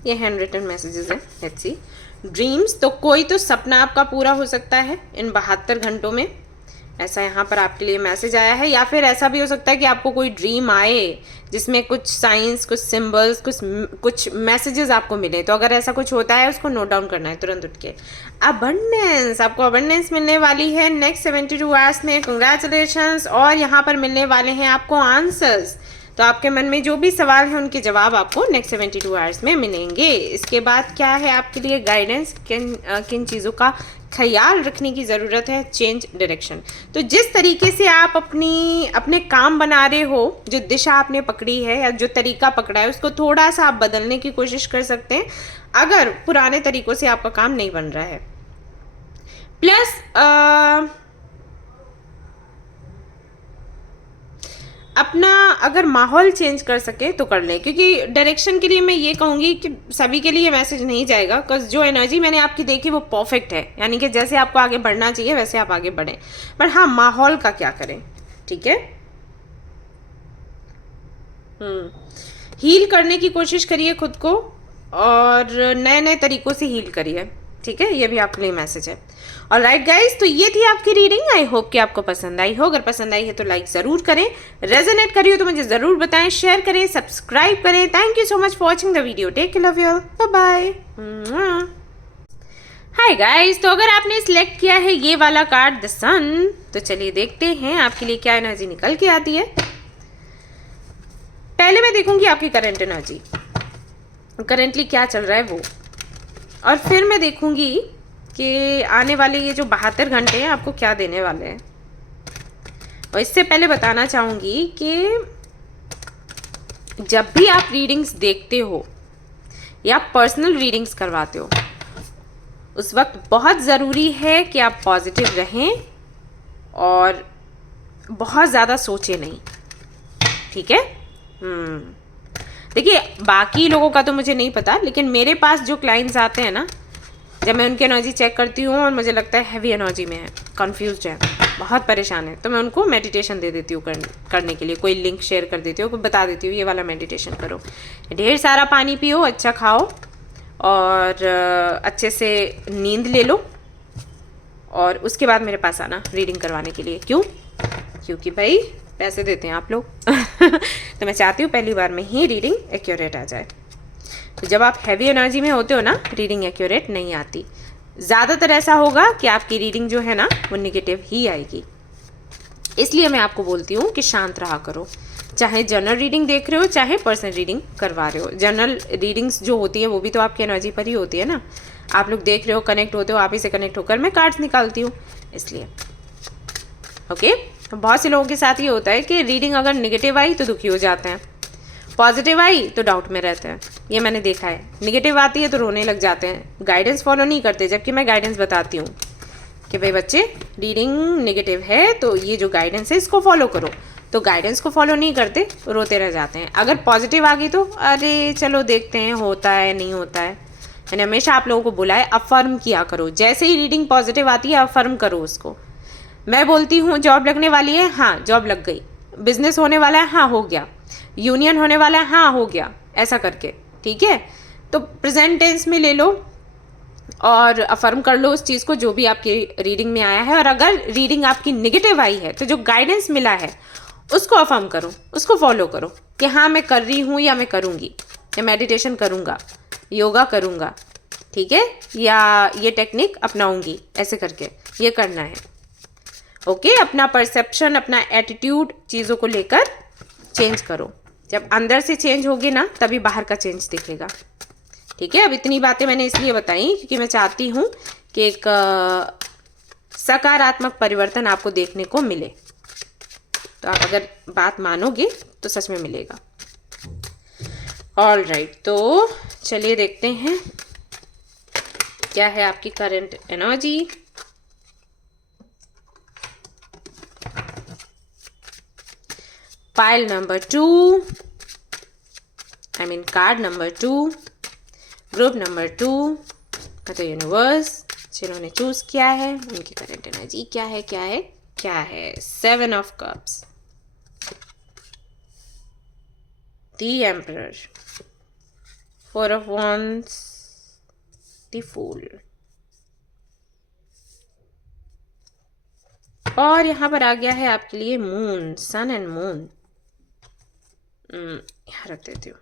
ये हैंड रिटन मैसेजेस हैं। Let's see. ड्रीम्स, तो कोई तो सपना आपका पूरा हो सकता है इन 72 घंटों में, ऐसा यहाँ पर आपके लिए मैसेज आया है। या फिर ऐसा भी हो सकता है कि आपको कोई ड्रीम आए जिसमें कुछ साइंस, कुछ सिंबल्स, कुछ मैसेजेस आपको मिले। तो अगर ऐसा कुछ होता है उसको नोट डाउन करना है तुरंत उठ के। अबंडेंस, आपको अबंडेंस मिलने वाली है नेक्स्ट 72 आवर्स में। कंग्रेचुलेशंस। और यहाँ पर मिलने वाले हैं आपको आंसर्स। तो आपके मन में जो भी सवाल हैं उनके जवाब आपको नेक्स्ट 72 आवर्स में मिलेंगे। इसके बाद क्या है आपके लिए गाइडेंस, किन चीज़ों का ख्याल रखने की ज़रूरत है। चेंज डायरेक्शन, तो जिस तरीके से आप अपने काम बना रहे हो, जो दिशा आपने पकड़ी है या जो तरीका पकड़ा है उसको थोड़ा सा आप बदलने की कोशिश कर सकते हैं अगर पुराने तरीकों से आपका काम नहीं बन रहा है। प्लस अपना अगर माहौल चेंज कर सके तो कर लें, क्योंकि डायरेक्शन के लिए मैं ये कहूँगी कि सभी के लिए मैसेज नहीं जाएगा। बिकॉज जो एनर्जी मैंने आपकी देखी वो परफेक्ट है, यानी कि जैसे आपको आगे बढ़ना चाहिए वैसे आप आगे बढ़ें। पर हाँ, माहौल का क्या करें, ठीक है। हील करने की कोशिश करिए खुद को और नए नए तरीकों से हील करिए, ठीक है। ये भी आपके लिए मैसेज है। और राइट गाइज, तो ये थी आपकी रीडिंग। आई होप कि आपको पसंद आई हो। अगर पसंद आई है तो लाइक ज़रूर करें, रेजोनेट करिए तो मुझे ज़रूर बताएं, शेयर करें, सब्सक्राइब करें। Thank you so much for watching the video. Take care, love you all, bye bye. Hi guys, तो अगर आपने सिलेक्ट किया है ये वाला कार्ड द सन, तो चलिए देखते हैं आपके लिए क्या एनर्जी निकल के आती है। पहले मैं देखूंगी आपकी करंट एनर्जी, करंटली क्या चल रहा है वो, और फिर मैं देखूंगी कि आने वाले ये जो 72 घंटे हैं आपको क्या देने वाले हैं। और इससे पहले बताना चाहूँगी कि जब भी आप रीडिंग्स देखते हो या पर्सनल रीडिंग्स करवाते हो, उस वक्त बहुत ज़रूरी है कि आप पॉजिटिव रहें और बहुत ज़्यादा सोचें नहीं, ठीक है। देखिए बाकी लोगों का तो मुझे नहीं पता, लेकिन मेरे पास जो क्लाइंट्स आते हैं ना, जब मैं उनकी एनर्जी चेक करती हूँ और मुझे लगता है हैवी एनर्जी में है, कंफ्यूज्ड है, बहुत परेशान है, तो मैं उनको मेडिटेशन दे देती हूँ करने के लिए। कोई लिंक शेयर कर देती हूँ, कोई बता देती हूँ ये वाला मेडिटेशन करो, ढेर सारा पानी पियो, अच्छा खाओ और अच्छे से नींद ले लो, और उसके बाद मेरे पास आना रीडिंग करवाने के लिए। क्यों? क्योंकि भाई पैसे देते हैं आप लोग तो मैं चाहती हूँ पहली बार में ही रीडिंग एक्यूरेट आ जाए। तो जब आप हैवी एनर्जी में होते हो ना, रीडिंग एक्यूरेट नहीं आती। ज़्यादातर ऐसा होगा कि आपकी रीडिंग जो है ना वो निगेटिव ही आएगी। इसलिए मैं आपको बोलती हूँ कि शांत रहा करो, चाहे जनरल रीडिंग देख रहे हो चाहे पर्सनल रीडिंग करवा रहे हो। जनरल रीडिंग्स जो होती है वो भी तो आपकी एनर्जी पर ही होती है ना, आप लोग देख रहे हो, कनेक्ट होते हो, आप ही से कनेक्ट होकर मैं कार्ड्स निकालती हूँ, इसलिए ओके। तो बहुत से लोगों के साथ ये होता है कि रीडिंग अगर निगेटिव आई तो दुखी हो जाते हैं, पॉजिटिव आई तो डाउट में रहते हैं, ये मैंने देखा है। निगेटिव आती है तो रोने लग जाते हैं, गाइडेंस फॉलो नहीं करते, जबकि मैं गाइडेंस बताती हूँ कि भाई बच्चे रीडिंग निगेटिव है तो ये जो गाइडेंस है इसको फॉलो करो, तो गाइडेंस को फॉलो नहीं करते, रोते रह जाते हैं। अगर पॉजिटिव आ गई तो अरे चलो देखते हैं होता है नहीं होता है। मैंने हमेशा आप लोगों को बोला है अफर्म किया करो, जैसे ही रीडिंग पॉजिटिव आती है अफर्म करो उसको। मैं बोलती हूँ जॉब लगने वाली है, हाँ जॉब लग गई, बिजनेस होने वाला है, हाँ हो गया, यूनियन होने वाला है, हाँ हो गया, ऐसा करके, ठीक है। तो प्रेजेंट टेंस में ले लो और अफर्म कर लो उस चीज़ को जो भी आपकी रीडिंग में आया है। और अगर रीडिंग आपकी निगेटिव आई है तो जो गाइडेंस मिला है उसको अफर्म करो, उसको फॉलो करो कि हाँ मैं कर रही हूँ या मैं करूँगी, या मेडिटेशन करूँगा, योगा करूँगा, ठीक है, या ये टेक्निक अपनाऊँगी, ऐसे करके ये करना है, ओके। अपना परसेप्शन, अपना एटीट्यूड चीज़ों को लेकर चेंज करो। जब अंदर से चेंज होगी ना तभी बाहर का चेंज दिखेगा, ठीक है। अब इतनी बातें मैंने इसलिए बताई क्योंकि मैं चाहती हूँ कि एक सकारात्मक परिवर्तन आपको देखने को मिले। तो आप अगर बात मानोगे तो सच में मिलेगा। ऑल राइट, तो चलिए देखते हैं क्या है आपकी current energy. Pile number 2, I mean card number 2, group number 2 का तो यूनिवर्स जिन्होंने चूज किया है उनकी करंट एनर्जी क्या है, क्या है, क्या है। 7 of cups, the emperor, 4 of wands, the fool, और यहाँ पर आ गया है आपके लिए मून, सन एंड मून। यहाँ रख देती हूँ।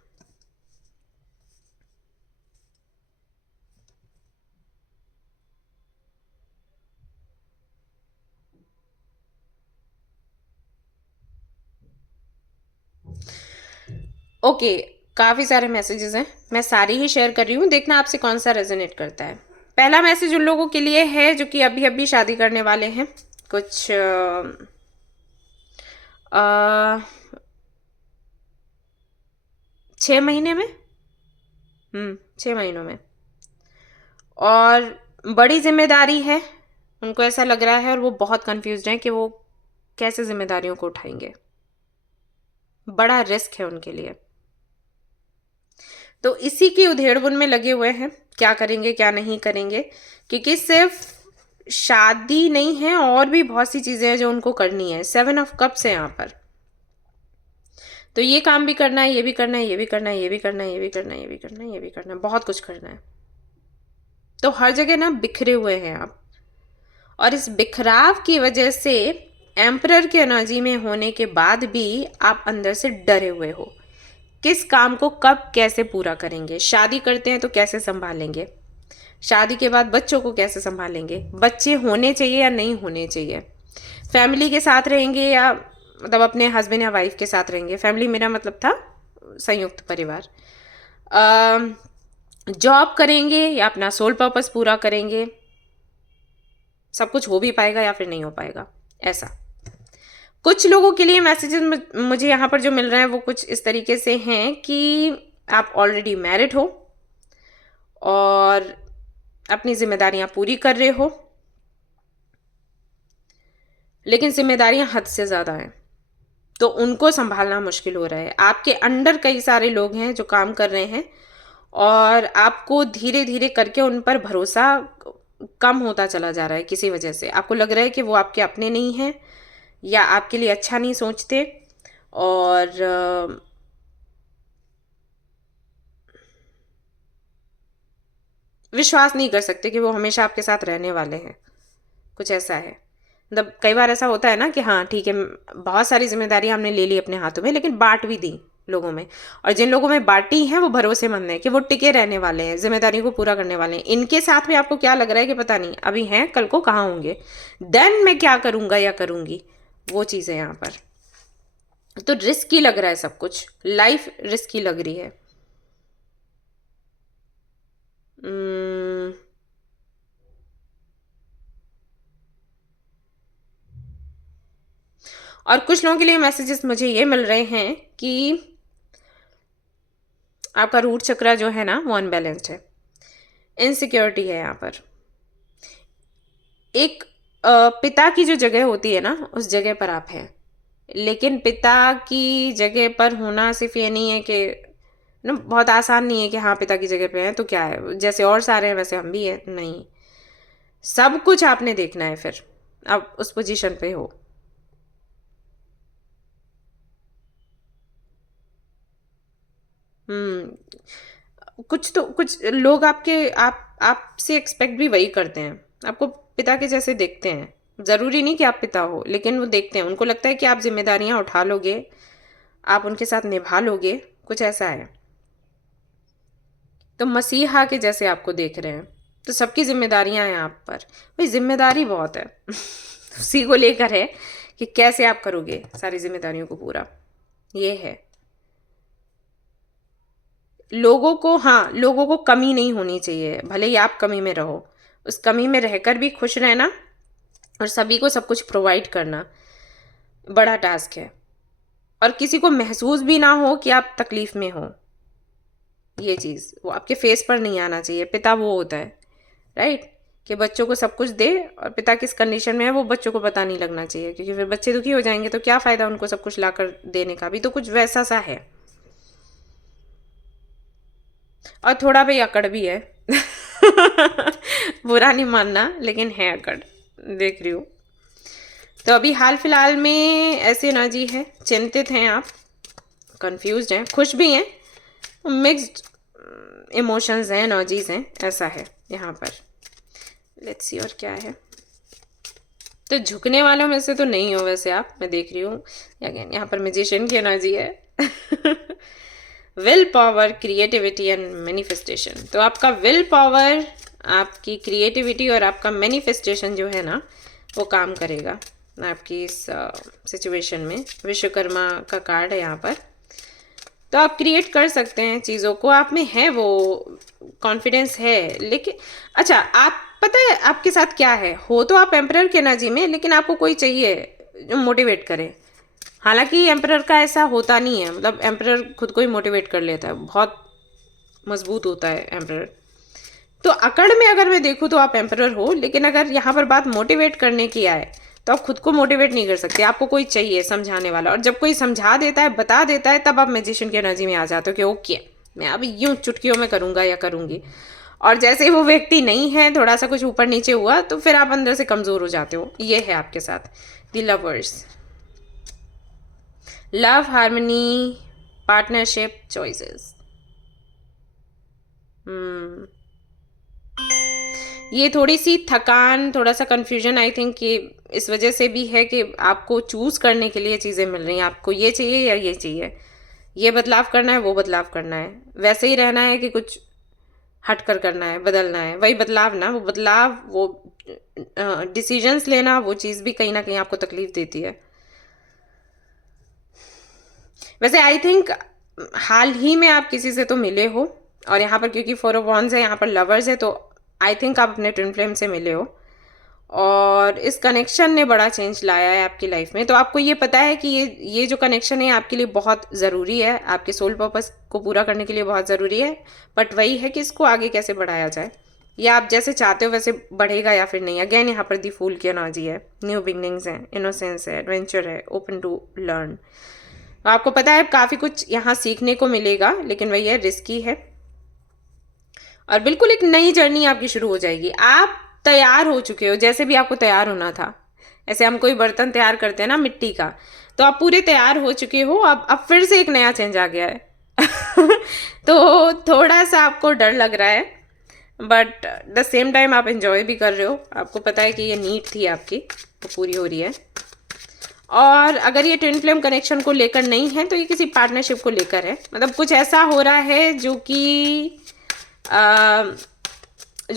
ओके, काफ़ी सारे मैसेजेस हैं, मैं सारी ही शेयर कर रही हूँ, देखना आपसे कौन सा रेजोनेट करता है। पहला मैसेज उन लोगों के लिए है जो कि अभी अभी शादी करने वाले हैं, कुछ 6 महीने में, 6 महीनों में, और बड़ी जिम्मेदारी है उनको ऐसा लग रहा है, और वो बहुत कंफ्यूज्ड हैं कि वो कैसे जिम्मेदारियों को उठाएंगे। बड़ा रिस्क है उनके लिए, तो इसी की उधेड़बुन में लगे हुए हैं, क्या करेंगे क्या नहीं करेंगे, क्योंकि सिर्फ शादी नहीं है और भी बहुत सी चीजें हैं जो उनको करनी है। 7 ऑफ कप्स है यहाँ पर, तो ये काम भी करना है, ये भी करना है, ये भी करना है, ये भी करना है, ये भी करना है, ये भी करना है, ये भी करना है, बहुत कुछ करना है। तो हर जगह ना बिखरे हुए हैं आप, और इस बिखराव की वजह से एम्परर की एनर्जी में होने के बाद भी आप अंदर से डरे हुए हो, किस काम को कब कैसे पूरा करेंगे। शादी करते हैं तो कैसे संभालेंगे, शादी के बाद बच्चों को कैसे संभालेंगे, बच्चे होने चाहिए या नहीं होने चाहिए, फैमिली के साथ रहेंगे या मतलब अपने हस्बैंड या वाइफ के साथ रहेंगे। फैमिली मेरा मतलब था संयुक्त परिवार। जॉब करेंगे या अपना सोल पर्पस पूरा करेंगे, सब कुछ हो भी पाएगा या फिर नहीं हो पाएगा, ऐसा। कुछ लोगों के लिए मैसेजेस मुझे यहाँ पर जो मिल रहे हैं वो कुछ इस तरीके से हैं कि आप ऑलरेडी मैरिड हो और अपनी जिम्मेदारियां पूरी कर रहे हो, लेकिन जिम्मेदारियां हद से ज़्यादा हैं, तो उनको संभालना मुश्किल हो रहा है। आपके अंडर कई सारे लोग हैं जो काम कर रहे हैं और आपको धीरे धीरे करके उन पर भरोसा कम होता चला जा रहा है। किसी वजह से आपको लग रहा है कि वो आपके अपने नहीं हैं या आपके लिए अच्छा नहीं सोचते, और विश्वास नहीं कर सकते कि वो हमेशा आपके साथ रहने वाले हैं, कुछ ऐसा है। मतलब कई बार ऐसा होता है ना कि हाँ ठीक है, बहुत सारी जिम्मेदारी हमने ले ली अपने हाथों में, लेकिन बांट भी दी लोगों में, और जिन लोगों में बांटी हैं वो भरोसेमंद हैं कि वो टिके रहने वाले हैं, जिम्मेदारी को पूरा करने वाले हैं। इनके साथ में आपको क्या लग रहा है कि पता नहीं अभी हैं, कल को कहाँ होंगे, देन मैं क्या करूँगा या करूँगी, वो चीज़ है यहाँ पर। तो रिस्की लग रहा है सब कुछ, लाइफ रिस्की लग रही है। और कुछ लोगों के लिए मैसेजेस मुझे ये मिल रहे हैं कि आपका रूट चक्र जो है ना वो अनबैलेंस्ड है, इनसिक्योरिटी है यहाँ पर। एक पिता की जो जगह होती है ना उस जगह पर आप हैं, लेकिन पिता की जगह पर होना सिर्फ ये नहीं है कि ना, बहुत आसान नहीं है कि हाँ पिता की जगह पे हैं तो क्या है, जैसे और सारे हैं वैसे हम भी हैं, नहीं। सब कुछ आपने देखना है, फिर आप उस पोजीशन पे हो। कुछ लोग आपसे एक्सपेक्ट भी वही करते हैं, आपको पिता के जैसे देखते हैं। ज़रूरी नहीं कि आप पिता हो, लेकिन वो देखते हैं, उनको लगता है कि आप जिम्मेदारियां उठा लोगे, आप उनके साथ निभा लोगे, कुछ ऐसा है। तो मसीहा के जैसे आपको देख रहे हैं, तो सबकी जिम्मेदारियां हैं आप पर। भाई जिम्मेदारी बहुत है उसी को लेकर है कि कैसे आप करोगे सारी जिम्मेदारियों को पूरा, ये है। लोगों को कमी नहीं होनी चाहिए, भले ही आप कमी में रहो, उस कमी में रहकर भी खुश रहना और सभी को सब कुछ प्रोवाइड करना बड़ा टास्क है। और किसी को महसूस भी ना हो कि आप तकलीफ में हो, ये चीज़ वो आपके फेस पर नहीं आना चाहिए। पिता वो होता है, राइट, कि बच्चों को सब कुछ दे, और पिता किस कंडीशन में है वो बच्चों को पता नहीं लगना चाहिए, क्योंकि फिर बच्चे दुखी हो जाएंगे तो क्या फ़ायदा उनको सब कुछ लाकर देने का भी। तो कुछ वैसा सा है, और थोड़ा भाई अकड़ भी है बुरा नहीं मानना, लेकिन है अकड़, देख रही हूँ। तो अभी हाल फिलहाल में ऐसी एनर्जी है, चिंतित हैं आप, कंफ्यूज्ड हैं, खुश भी हैं, मिक्स्ड इमोशंस हैं, एनर्जीज हैं, ऐसा है यहाँ पर। लेट्स सी और क्या है। तो झुकने वालों में से तो नहीं हो वैसे आप, मैं देख रही हूँ। अगेन यहाँ पर मैजिशियन की एनर्जी है will power, creativity and manifestation. तो आपका विल पावर, आपकी क्रिएटिविटी और आपका मैनिफेस्टेशन जो है ना वो काम करेगा आपकी इस सिचुएशन में। विश्वकर्मा का कार्ड है यहाँ पर, तो आप क्रिएट कर सकते हैं चीज़ों को, आप में है वो कॉन्फिडेंस है। लेकिन अच्छा, आप पता है आपके साथ क्या है, हो तो आप एम्परर की एनर्जी में, लेकिन आपको कोई चाहिए जो मोटिवेट करे। हालांकि एम्परर का ऐसा होता नहीं है, मतलब एम्परर खुद को ही मोटिवेट कर लेता है, बहुत मजबूत होता है एम्परर। तो अकड़ में अगर मैं देखूँ तो आप एम्परर हो, लेकिन अगर यहाँ पर बात मोटिवेट करने की आए तो आप खुद को मोटिवेट नहीं कर सकते, आपको कोई चाहिए समझाने वाला। और जब कोई समझा देता है, बता देता है, तब आप मैजिशियन की एनर्जी में आ जाते हो कि ओके मैं अब यूं चुटकियों में करूँगा या करूँगी। और जैसे ही वो व्यक्ति नहीं है, थोड़ा सा कुछ ऊपर नीचे हुआ, तो फिर आप अंदर से कमज़ोर हो जाते हो। ये है आपके साथ। The lovers, love, harmony, partnership, choices. ये थोड़ी सी थकान, थोड़ा सा कन्फ्यूजन आई थिंक कि इस वजह से भी है कि आपको चूज़ करने के लिए चीज़ें मिल रही हैं। आपको ये चाहिए या ये चाहिए, ये बदलाव करना है, वो बदलाव करना है, वैसे ही रहना है कि कुछ हट कर करना है, बदलना है। वही बदलाव ना, वो बदलाव, वो डिसीजंस लेना, वो चीज़ भी कहीं ना कहीं आपको तकलीफ देती है। वैसे आई थिंक हाल ही में आप किसी से तो मिले हो, और यहाँ पर क्योंकि 4 ऑफ वॉन्ड्स है, यहाँ पर लवर्स है, तो आई थिंक आप अपने ट्विन फ्लेम से मिले हो। और इस कनेक्शन ने बड़ा चेंज लाया है आपकी लाइफ में। तो आपको ये पता है कि ये जो कनेक्शन है आपके लिए बहुत ज़रूरी है, आपके सोल पर्पस को पूरा करने के लिए बहुत ज़रूरी है। बट वही है कि इसको आगे कैसे बढ़ाया जाए, या आप जैसे चाहते हो वैसे बढ़ेगा या फिर नहीं। अगेन यहाँ पर दी फूल की एनर्जी है, न्यू बिगनिंग्स हैं, इनोसेंस है, एडवेंचर है, ओपन टू लर्न। आपको पता है काफ़ी कुछ यहाँ सीखने को मिलेगा, लेकिन वही है रिस्की है। और बिल्कुल एक नई जर्नी आपकी शुरू हो जाएगी। आप तैयार हो चुके हो, जैसे भी आपको तैयार होना था। ऐसे हम कोई बर्तन तैयार करते हैं ना मिट्टी का, तो आप पूरे तैयार हो चुके हो। अब फिर से एक नया चेंज आ गया है तो थोड़ा सा आपको डर लग रहा है, बट द सेम टाइम आप एंजॉय भी कर रहे हो। आपको पता है कि ये नीड थी आपकी, वो पूरी हो रही है। और अगर ये ट्विन फ्लेम कनेक्शन को लेकर नहीं है तो ये किसी पार्टनरशिप को लेकर है। मतलब कुछ ऐसा हो रहा है जो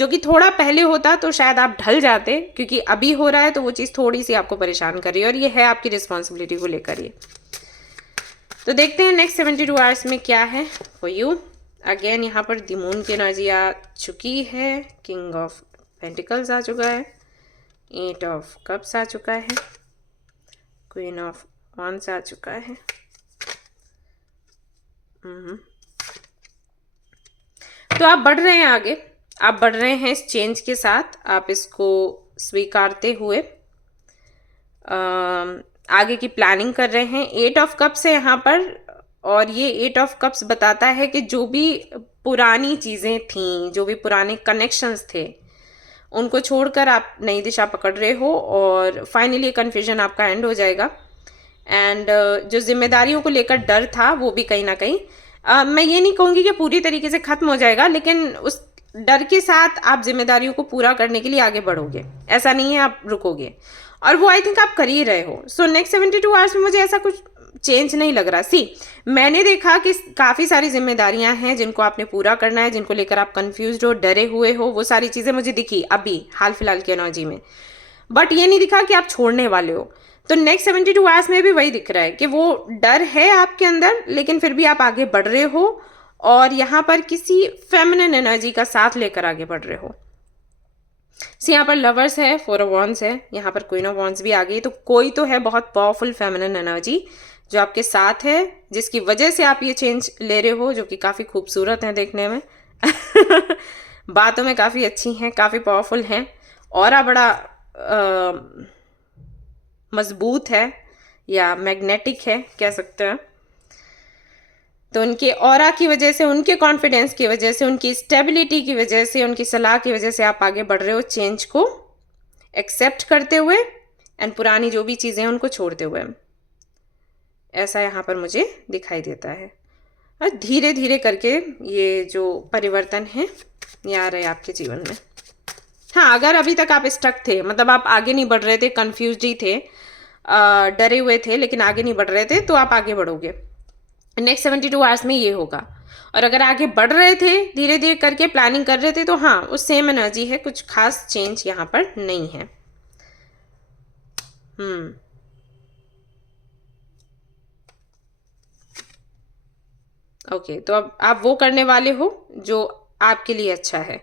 कि थोड़ा पहले होता तो शायद आप ढल जाते, क्योंकि अभी हो रहा है तो वो चीज़ थोड़ी सी आपको परेशान कर रही है, और ये है आपकी रिस्पॉन्सिबिलिटी को लेकर ये। तो देखते हैं नेक्स्ट 72 आवर्स में क्या है फॉर यू। अगेन यहाँ पर द मून की एनर्जी आ चुकी है, किंग ऑफ पेंटिकल्स आ चुका है, 8 ऑफ कप्स आ चुका है, क्वीन ऑफ वॉन्ड्स आ चुका है। तो आप बढ़ रहे हैं आगे, आप बढ़ रहे हैं इस चेंज के साथ, आप इसको स्वीकारते हुए आगे की प्लानिंग कर रहे हैं। 8 ऑफ कप्स है यहाँ पर, और ये 8 ऑफ कप्स बताता है कि जो भी पुरानी चीज़ें थीं, जो भी पुराने कनेक्शंस थे, उनको छोड़कर आप नई दिशा पकड़ रहे हो, और फाइनली कन्फ्यूजन आपका एंड हो जाएगा। एंड जो जिम्मेदारियों को लेकर डर था वो भी कहीं ना कहीं, मैं ये नहीं कहूँगी कि पूरी तरीके से ख़त्म हो जाएगा, लेकिन उस डर के साथ आप जिम्मेदारियों को पूरा करने के लिए आगे बढ़ोगे। ऐसा नहीं है आप रुकोगे, और वो आई थिंक आप कर ही रहे हो। सो नेक्स्ट 72 आवर्स में मुझे ऐसा कुछ चेंज नहीं लग रहा। सी, मैंने देखा कि काफ़ी सारी जिम्मेदारियां हैं जिनको आपने पूरा करना है, जिनको लेकर आप कंफ्यूज्ड हो, डरे हुए हो। वो सारी चीज़ें मुझे दिखी अभी हाल फिलहाल की एनर्जी में, बट ये नहीं दिखा कि आप छोड़ने वाले हो। तो नेक्स्ट 72 आवर्स में भी वही दिख रहा है कि वो डर है आपके अंदर, लेकिन फिर भी आप आगे बढ़ रहे हो, और यहाँ पर किसी फेमिनिन एनर्जी का साथ लेकर आगे बढ़ रहे हो। यहाँ पर लवर्स है, 4 ऑफ वॉन्ड्स है, यहाँ पर क्वीन ऑफ वॉन्ड्स भी आ गई। तो कोई तो है बहुत पावरफुल फेमिनिन एनर्जी जो आपके साथ है, जिसकी वजह से आप ये चेंज ले रहे हो, जो कि काफ़ी खूबसूरत है देखने में बातों में काफ़ी अच्छी हैं, काफ़ी पावरफुल हैं, और बड़ा मजबूत है या मैग्नेटिक है कह सकते हैं। तो उनके ऑरा की वजह से, उनके कॉन्फिडेंस की वजह से, उनकी स्टेबिलिटी की वजह से, उनकी सलाह की वजह से आप आगे बढ़ रहे हो, चेंज को एक्सेप्ट करते हुए, एंड पुरानी जो भी चीज़ें हैं उनको छोड़ते हुए। ऐसा यहाँ पर मुझे दिखाई देता है। और धीरे धीरे करके ये जो परिवर्तन है ये आ रहे हैं आपके जीवन में। हाँ, अगर अभी तक आप स्टक थे, मतलब आप आगे नहीं बढ़ रहे थे, कन्फ्यूज्ड ही थे, डरे हुए थे, लेकिन आगे नहीं बढ़ रहे थे, तो आप आगे बढ़ोगे। नेक्स्ट 72 आवर्स में ये होगा। और अगर आगे बढ़ रहे थे, धीरे धीरे करके प्लानिंग कर रहे थे, तो हाँ, उस सेम एनर्जी है, कुछ खास चेंज यहाँ पर नहीं है। ओके, तो अब आप वो करने वाले हो जो आपके लिए अच्छा है।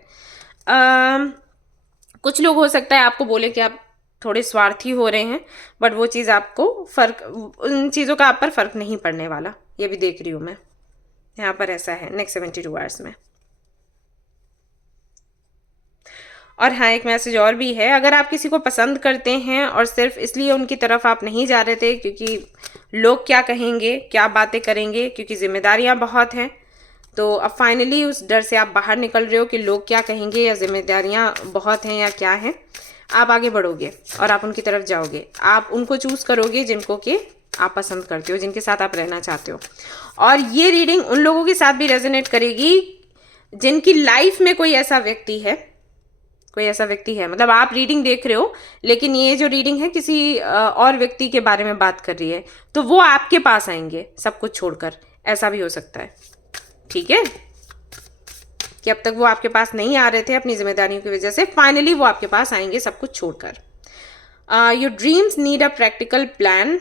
कुछ लोग हो सकता है आपको बोले कि आप थोड़े स्वार्थी हो रहे हैं, बट वो चीज़ आपको उन चीज़ों का आप पर फर्क नहीं पड़ने वाला, ये भी देख रही हूँ मैं। यहाँ पर ऐसा है नेक्स्ट 72 आवर्स में। और हाँ, एक मैसेज और भी है, अगर आप किसी को पसंद करते हैं और सिर्फ इसलिए उनकी तरफ आप नहीं जा रहे थे क्योंकि लोग क्या कहेंगे, क्या बातें करेंगे, क्योंकि जिम्मेदारियाँ बहुत हैं, तो अब फाइनली उस डर से आप बाहर निकल रहे हो कि लोग क्या कहेंगे या जिम्मेदारियाँ बहुत हैं या क्या हैं। आप आगे बढ़ोगे और आप उनकी तरफ जाओगे, आप उनको चूज़ करोगे जिनको कि आप पसंद करते हो, जिनके साथ आप रहना चाहते हो। और ये रीडिंग उन लोगों के साथ भी रेजोनेट करेगी जिनकी लाइफ में कोई ऐसा व्यक्ति है, मतलब आप रीडिंग देख रहे हो, लेकिन ये जो रीडिंग है किसी और व्यक्ति के बारे में बात कर रही है, तो वो आपके पास आएंगे सब कुछ छोड़कर। ऐसा भी हो सकता है, ठीक है, कि अब तक वो आपके पास नहीं आ रहे थे अपनी जिम्मेदारियों की वजह से, फाइनली वो आपके पास आएंगे सब कुछ छोड़कर। Your dreams need a practical plan.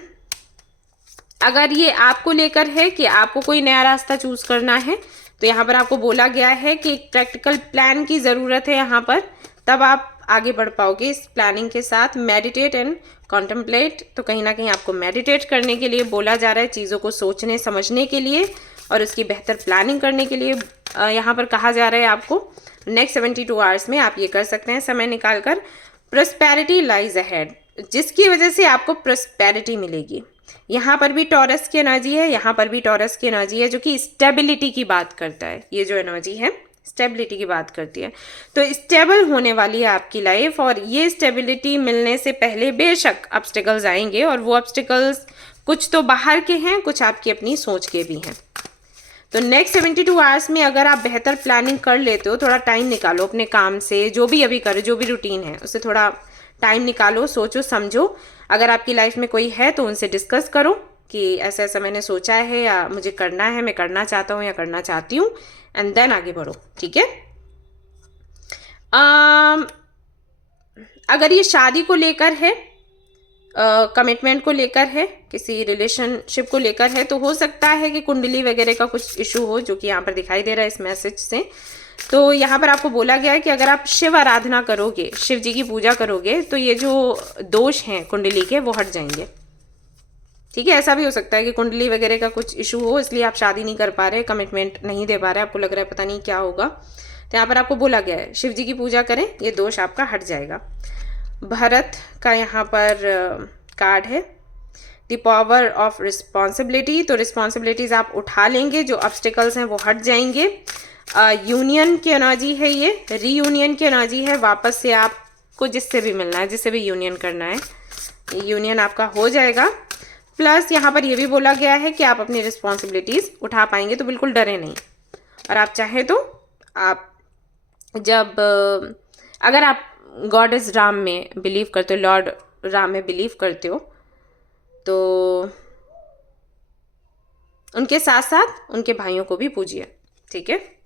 अगर ये आपको लेकर है कि आपको कोई नया रास्ता चूज करना है, तो यहाँ पर आपको बोला गया है कि एक प्रैक्टिकल प्लान की ज़रूरत है यहाँ पर, तब आप आगे बढ़ पाओगे इस प्लानिंग के साथ। मेडिटेट एंड कॉन्टेम्पलेट, तो कहीं ना कहीं आपको मेडिटेट करने के लिए बोला जा रहा है, चीज़ों को सोचने समझने के लिए और उसकी बेहतर प्लानिंग करने के लिए यहाँ पर कहा जा रहा है आपको। नेक्स्ट 72 आवर्स में आप ये कर सकते हैं समय निकाल कर। प्रोस्पेरिटी लाइज अहेड, जिसकी वजह से आपको प्रोस्पेरिटी मिलेगी। यहाँ पर भी टॉरस की एनर्जी है, यहाँ पर भी टॉरस की एनर्जी है, जो कि स्टेबिलिटी की बात करता है। ये जो एनर्जी है स्टेबिलिटी की बात करती है। तो स्टेबल होने वाली है आपकी लाइफ, और ये स्टेबिलिटी मिलने से पहले बेशक ऑब्स्टिकल्स आएंगे, और वो ऑब्स्टिकल्स कुछ तो बाहर के हैं, कुछ आपकी अपनी सोच के भी हैं। तो नेक्स्ट 72 आवर्स में अगर आप बेहतर प्लानिंग कर लेते हो, थोड़ा टाइम निकालो अपने काम से, जो भी अभी करो, जो भी रूटीन है उससे थोड़ा टाइम निकालो, सोचो समझो। अगर आपकी लाइफ में कोई है तो उनसे डिस्कस करो कि ऐसा ऐसा मैंने सोचा है, या मुझे करना है, मैं करना चाहता हूँ या करना चाहती हूँ, एंड देन आगे बढ़ो, ठीक है। अगर ये शादी को लेकर है, कमिटमेंट को लेकर है, किसी रिलेशनशिप को लेकर है, तो हो सकता है कि कुंडली वगैरह का कुछ इशू हो, जो कि यहाँ पर दिखाई दे रहा है इस मैसेज से। तो यहाँ पर आपको बोला गया है कि अगर आप शिव आराधना करोगे, शिव जी की पूजा करोगे, तो ये जो दोष हैं कुंडली के वो हट जाएंगे, ठीक है। ऐसा भी हो सकता है कि कुंडली वगैरह का कुछ इशू हो, इसलिए आप शादी नहीं कर पा रहे, कमिटमेंट नहीं दे पा रहे, आपको लग रहा है पता नहीं क्या होगा। तो यहाँ पर आपको बोला गया है शिव जी की पूजा करें, ये दोष आपका हट जाएगा। भरत का यहाँ पर कार्ड है, द पावर ऑफ रिस्पॉन्सिबिलिटी, तो रिस्पॉन्सिबिलिटीज आप उठा लेंगे, जो ऑब्स्टिकल्स हैं वो हट जाएंगे। यूनियन की एनर्जी है, ये रीयूनियन की एनर्जी है, वापस से आपको जिससे भी मिलना है, जिससे भी यूनियन करना है, ये यूनियन आपका हो जाएगा। प्लस यहाँ पर ये भी बोला गया है कि आप अपनी रिस्पॉन्सिबिलिटीज उठा पाएंगे, तो बिल्कुल डरे नहीं। और आप चाहे तो आप जब अगर आप गॉड इज राम में बिलीव करते हो, लॉर्ड राम में बिलीव करते हो, तो उनके साथ साथ उनके भाइयों को भी पूजिए, ठीक है।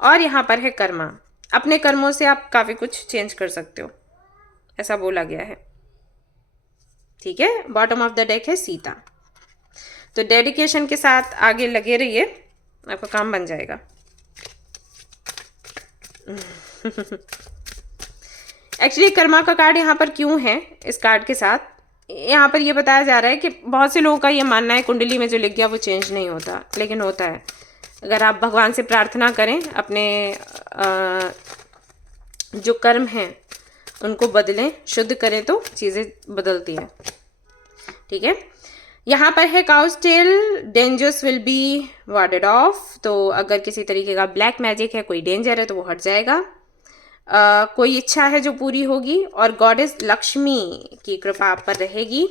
और यहाँ पर है कर्मा, अपने कर्मों से आप काफ़ी कुछ चेंज कर सकते हो, ऐसा बोला गया है, ठीक है। बॉटम ऑफ द डेक है सीता, तो डेडिकेशन के साथ आगे लगे रहिए, आपका काम बन जाएगा। एक्चुअली कर्मा का कार्ड यहाँ पर क्यों है इस कार्ड के साथ, यहाँ पर ये बताया जा रहा है कि बहुत से लोगों का ये मानना है कुंडली में जो लिख गया वो चेंज नहीं होता, लेकिन होता है। अगर आप भगवान से प्रार्थना करें, अपने जो कर्म हैं उनको बदलें, शुद्ध करें, तो चीज़ें बदलती हैं, ठीक है। यहाँ पर है cow's tail, dangers will be warded off, तो अगर किसी तरीके का ब्लैक मैजिक है, कोई डेंजर है, तो वो हट जाएगा। कोई इच्छा है जो पूरी होगी, और गॉडेस लक्ष्मी की कृपा आप पर रहेगी।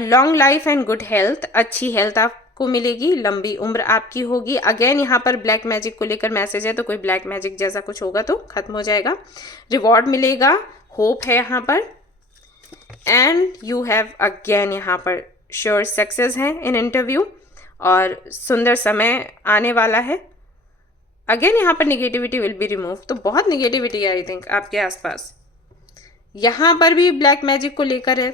Long life and good health, अच्छी हेल्थ आपको मिलेगी, लंबी उम्र आपकी होगी। अगेन यहाँ पर ब्लैक मैजिक को लेकर मैसेज है, तो कोई ब्लैक मैजिक जैसा कुछ होगा तो खत्म हो जाएगा। रिवॉर्ड मिलेगा, होप है यहाँ पर, एंड यू हैव अगेन यहाँ पर श्योर सक्सेस है इन इंटरव्यू, और सुंदर समय आने वाला है। अगेन यहाँ पर निगेटिविटी विल बी रिमूव, तो बहुत निगेटिविटी है आई थिंक आपके आसपास। यहाँ पर भी ब्लैक मैजिक को लेकर है,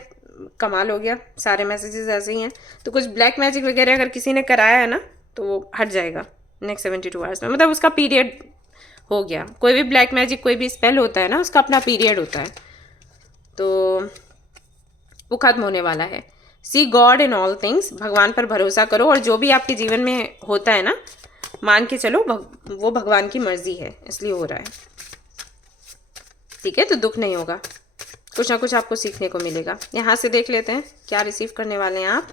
कमाल हो गया, सारे मैसेजेस ऐसे ही हैं। तो कुछ ब्लैक मैजिक वगैरह अगर किसी ने कराया है ना, तो वो हट जाएगा नेक्स्ट 72 आवर्स में, मतलब उसका पीरियड हो गया। कोई भी ब्लैक मैजिक, कोई भी स्पेल होता है ना, उसका अपना पीरियड होता है, तो वो खत्म होने वाला है। सी गॉड इन ऑल थिंग्स, भगवान पर भरोसा करो, और जो भी आपके जीवन में होता है ना, मान के चलो वो भगवान की मर्जी है, इसलिए हो रहा है, ठीक है। तो दुख नहीं होगा, कुछ ना कुछ आपको सीखने को मिलेगा। यहाँ से देख लेते हैं क्या रिसीव करने वाले हैं आप।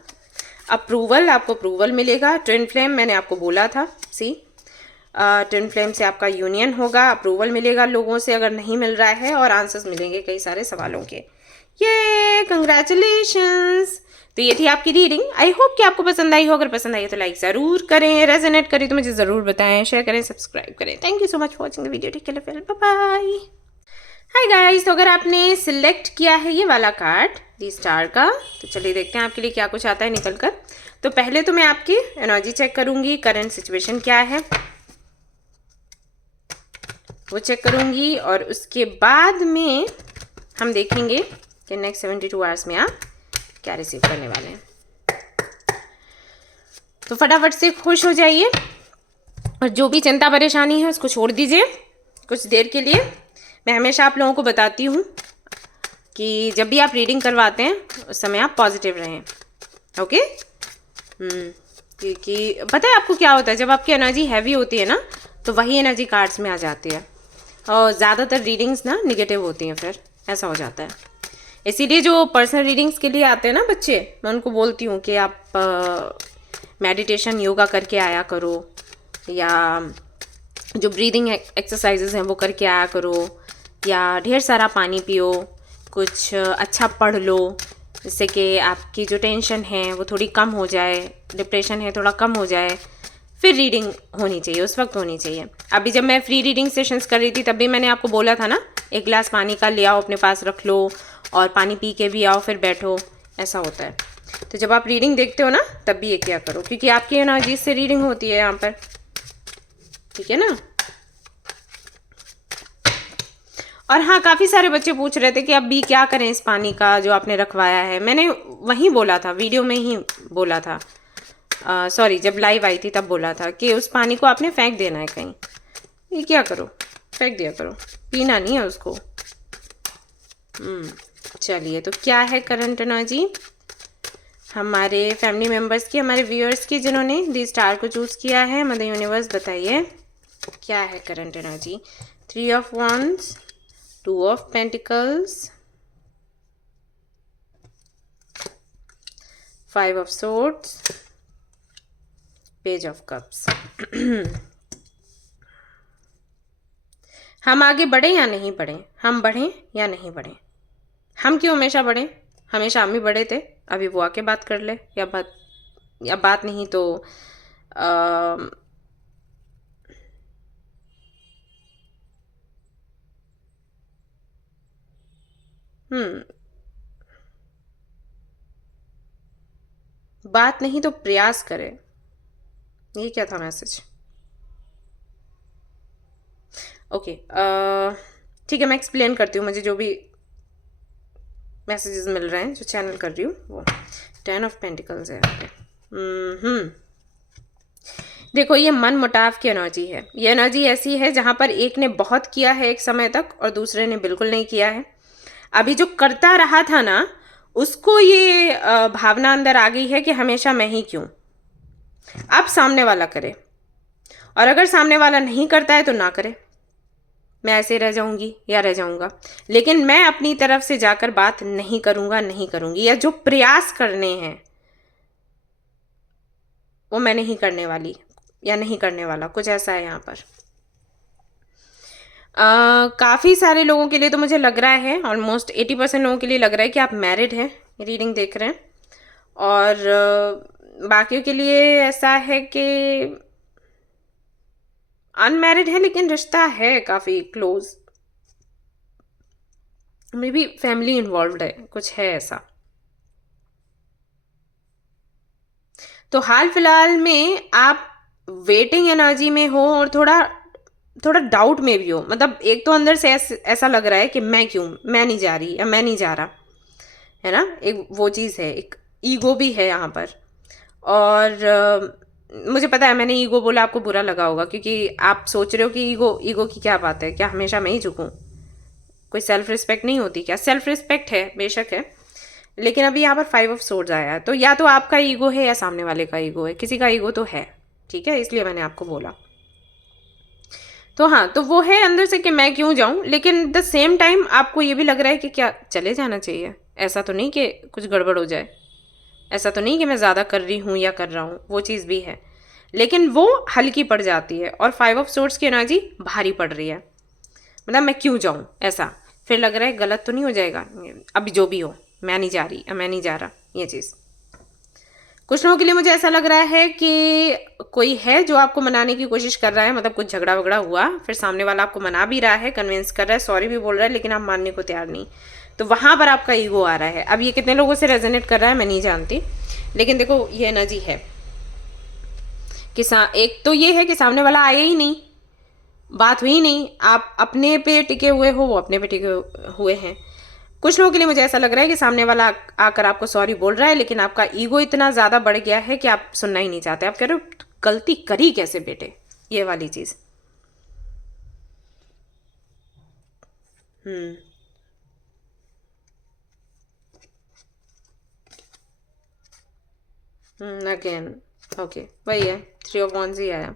अप्रूवल, आपको अप्रूवल मिलेगा। ट्विन फ्लेम, मैंने आपको बोला था, सी ट्विन फ्लेम से आपका यूनियन होगा, अप्रूवल मिलेगा लोगों से अगर नहीं मिल रहा है, और आंसर्स मिलेंगे कई सारे सवालों के। ये कंग्रेचुलेशंस। तो ये थी आपकी रीडिंग। आई होप कि आपको पसंद आई हो। अगर पसंद आई हो तो लाइक ज़रूर करें, रेजोनेट करें तो मुझे ज़रूर बताएं, शेयर करें, सब्सक्राइब करें। Thank you so much for watching the video, take care, bye bye. Hi guys, तो अगर आपने सिलेक्ट किया है ये वाला कार्ड दी स्टार का, तो चलिए देखते हैं आपके लिए क्या कुछ आता है निकल कर। तो पहले तो मैं आपकी एनर्जी चेक करूंगी, करंट सिचुएशन क्या है वो चेक करूंगी, और उसके बाद में हम देखेंगे कि नेक्स्ट 72 आवर्स में आप क्या रिसीव करने वाले हैं। तो फटाफट से खुश हो जाइए, और जो भी चिंता परेशानी है उसको छोड़ दीजिए कुछ देर के लिए। मैं हमेशा आप लोगों को बताती हूँ कि जब भी आप रीडिंग करवाते हैं उस समय आप पॉजिटिव रहें, ओके। क्योंकि पता है आपको क्या होता है, जब आपकी एनर्जी हैवी होती है ना तो वही एनर्जी कार्ड्स में आ जाती है, और ज़्यादातर रीडिंग्स ना निगेटिव होती हैं, फिर ऐसा हो जाता है। इसीलिए जो पर्सनल रीडिंग्स के लिए आते हैं ना बच्चे, मैं उनको बोलती हूँ कि आप मेडिटेशन योगा करके आया करो, या जो ब्रीदिंग एक्सरसाइजेस हैं वो करके आया करो, या ढेर सारा पानी पियो, कुछ अच्छा पढ़ लो, जिससे कि आपकी जो टेंशन है वो थोड़ी कम हो जाए, डिप्रेशन है थोड़ा कम हो जाए, फिर रीडिंग होनी चाहिए, उस वक्त होनी चाहिए। अभी जब मैं फ्री रीडिंग सेशंस कर रही थी तब भी मैंने आपको बोला था ना, एक गिलास पानी का ले आओ, अपने पास रख लो, और पानी पी के भी आओ, फिर बैठो, ऐसा होता है। तो जब आप रीडिंग देखते हो ना तब भी ये क्या करो, क्योंकि आपकी एनर्जी से रीडिंग होती है यहाँ पर, ठीक है ना। और हाँ, काफ़ी सारे बच्चे पूछ रहे थे कि अब भी क्या करें इस पानी का जो आपने रखवाया है। मैंने वहीं बोला था, वीडियो में ही बोला था, सॉरी जब लाइव आई थी तब बोला था कि उस पानी को आपने फेंक देना है कहीं। ये क्या करो, फेंक दिया करो, पीना नहीं है उसको। चलिए, तो क्या है करंट एनर्जी हमारे फैमिली मेम्बर्स की, हमारे व्यूअर्स की, जिन्होंने दी स्टार को चूज़ किया है। मदर यूनिवर्स बताइए क्या है current energy. 3 of wands, 2 of pentacles, 5 of swords, page of cups. हम आगे बढ़े या नहीं बढ़े, हम बढ़े या नहीं बढ़े, हम क्यों हमेशा बढ़े, हमेशा हम ही बढ़े थे, अभी वो आके बात कर ले, या बात नहीं तो बात नहीं तो प्रयास करें, ये क्या था मैसेज। ओके, ठीक है, मैं एक्सप्लेन करती हूँ, मुझे जो भी मैसेजेस मिल रहे हैं, जो चैनल कर रही हूँ वो। 10 ऑफ पेंटिकल्स है यहाँ पे। देखो, ये मन मुटाव की एनर्जी है। ये एनर्जी ऐसी है जहाँ पर एक ने बहुत किया है एक समय तक और दूसरे ने बिल्कुल नहीं किया है। अभी जो करता रहा था ना, उसको ये भावना अंदर आ गई है कि हमेशा मैं ही क्यों। अब सामने वाला करे, और अगर सामने वाला नहीं करता है तो ना करे, मैं ऐसे रह जाऊंगी या रह जाऊंगा, लेकिन मैं अपनी तरफ से जाकर बात नहीं करूंगा, नहीं करूंगी, या जो प्रयास करने हैं वो मैं नहीं करने वाली या नहीं करने वाला, कुछ ऐसा है यहाँ पर। काफ़ी सारे लोगों के लिए तो मुझे लग रहा है, ऑलमोस्ट 80% लोगों के लिए लग रहा है कि आप मैरिड हैं, रीडिंग देख रहे हैं। और बाकियों के लिए ऐसा है कि अनमैरिड है लेकिन रिश्ता है काफ़ी close, may be family involved है, कुछ है ऐसा। तो हाल फिलहाल में आप वेटिंग एनर्जी में हो और थोड़ा डाउट में भी हो, मतलब एक तो अंदर से ऐसा लग रहा है कि मैं क्यों, मैं नहीं जा रही या मैं नहीं जा रहा, है ना, एक वो चीज़ है, एक ईगो भी है यहाँ पर। और मुझे पता है मैंने ईगो बोला, आपको बुरा लगा होगा, क्योंकि आप सोच रहे हो कि ईगो की क्या बात है, क्या हमेशा मैं ही झुकूं, कोई सेल्फ रिस्पेक्ट नहीं होती क्या। सेल्फ रिस्पेक्ट है, बेशक है, लेकिन अभी यहाँ पर 5 ऑफ सोर्ड्स आया है, तो या तो आपका ईगो है या सामने वाले का ईगो है, किसी का ईगो तो है, ठीक है, इसलिए मैंने आपको बोला। तो हाँ, तो वो है अंदर से कि मैं क्यों जाऊं, लेकिन द सेम टाइम आपको ये भी लग रहा है कि क्या चले जाना चाहिए, ऐसा तो नहीं कि कुछ गड़बड़ हो जाए, ऐसा तो नहीं कि मैं ज़्यादा कर रही हूँ या कर रहा हूँ, वो चीज़ भी है, लेकिन वो हल्की पड़ जाती है। और 5 ऑफ सोर्ड्स की एनर्जी भारी पड़ रही है, मतलब मैं क्यों जाऊँ, ऐसा फिर लग रहा है गलत तो नहीं हो जाएगा, अभी जो भी हो, मैं नहीं जा रही या मैं नहीं जा रहा, ये चीज़। कुछ लोगों के लिए मुझे ऐसा लग रहा है कि कोई है जो आपको मनाने की कोशिश कर रहा है, मतलब कुछ झगड़ा वगड़ा हुआ, फिर सामने वाला आपको मना भी रहा है, कन्विंस कर रहा है, सॉरी भी बोल रहा है, लेकिन आप मानने को तैयार नहीं, तो वहाँ पर आपका ईगो आ रहा है। अब ये कितने लोगों से रेजोनेट कर रहा है मैं नहीं जानती, लेकिन देखो ये एनर्जी है कि एक तो ये है कि सामने वाला आया ही नहीं, बात हुई नहीं, आप अपने पे टिके हुए हो, वो अपने पे टिके हुए हैं। कुछ लोगों के लिए मुझे ऐसा लग रहा है कि सामने वाला आकर आपको सॉरी बोल रहा है, लेकिन आपका ईगो इतना ज़्यादा बढ़ गया है कि आप सुनना ही नहीं चाहते, आप कह रहे हो गलती करी कैसे बेटे, ये वाली चीज़। अगेन ओके, वही है, 3 ऑफ Wands ही आया।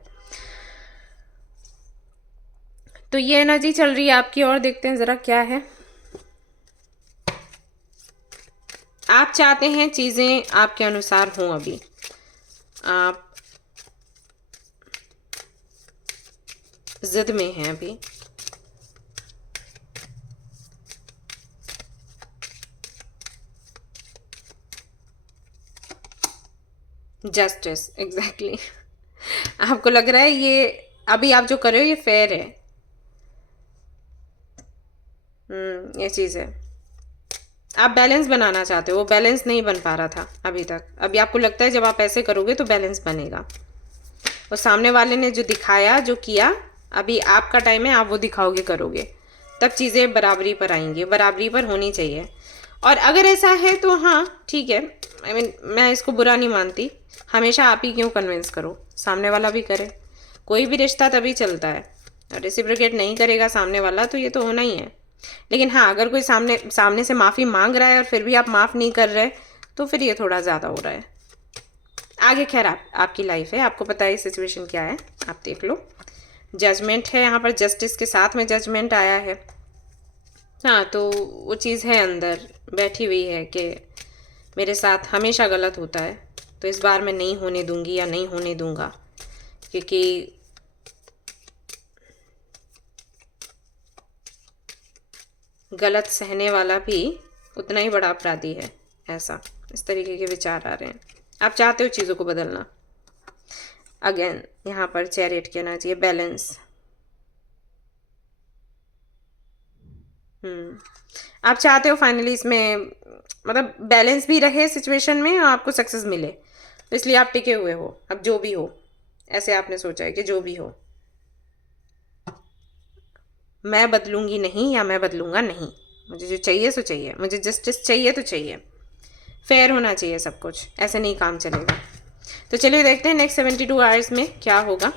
तो ये एनर्जी चल रही है आपकी, और देखते हैं ज़रा क्या है। आप चाहते हैं चीज़ें आपके अनुसार हों, अभी आप जिद में हैं अभी। Justice, exactly. आपको लग रहा है ये अभी आप जो कर रहे हो ये फेयर है। ये चीज़ है, आप बैलेंस बनाना चाहते हो, वो बैलेंस नहीं बन पा रहा था अभी तक। अभी आपको लगता है जब आप ऐसे करोगे तो बैलेंस बनेगा। और सामने वाले ने जो दिखाया, जो किया, अभी आपका टाइम है, आप वो दिखाओगे, करोगे, तब चीज़ें बराबरी पर आएंगी, बराबरी पर होनी चाहिए। और अगर ऐसा है तो हाँ ठीक है, आई मीन मैं इसको बुरा नहीं मानती। हमेशा आप ही क्यों कन्विंस करो, सामने वाला भी करे। कोई भी रिश्ता तभी चलता है, रेसिप्रोकेट नहीं करेगा सामने वाला तो ये तो होना ही है। लेकिन हाँ, अगर कोई सामने से माफ़ी मांग रहा है और फिर भी आप माफ़ नहीं कर रहे, तो फिर ये थोड़ा ज़्यादा हो रहा है। आगे खैर आपकी लाइफ है, आपको पता है सिचुएशन क्या है, आप देख लो। जजमेंट है यहाँ पर, जस्टिस के साथ में जजमेंट आया है। हाँ, तो वो चीज़ है अंदर बैठी हुई है कि मेरे साथ हमेशा गलत होता है, तो इस बार मैं नहीं होने दूंगी या नहीं होने दूंगा, क्योंकि गलत सहने वाला भी उतना ही बड़ा अपराधी है। ऐसा, इस तरीके के विचार आ रहे हैं। आप चाहते हो चीज़ों को बदलना। अगेन यहाँ पर चैरियट कहना चाहिए, बैलेंस। आप चाहते हो फाइनली इसमें मतलब बैलेंस भी रहे सिचुएशन में और आपको सक्सेस मिले, तो इसलिए आप टिके हुए हो। अब जो भी हो, ऐसे आपने सोचा है कि जो भी हो, मैं बदलूंगी नहीं या मैं बदलूंगा नहीं। मुझे जो चाहिए सो चाहिए, मुझे जस्टिस चाहिए तो चाहिए, फेयर होना चाहिए सब कुछ, ऐसे नहीं काम चलेगा। तो चलिए देखते हैं नेक्स्ट 72 आवर्स में क्या होगा।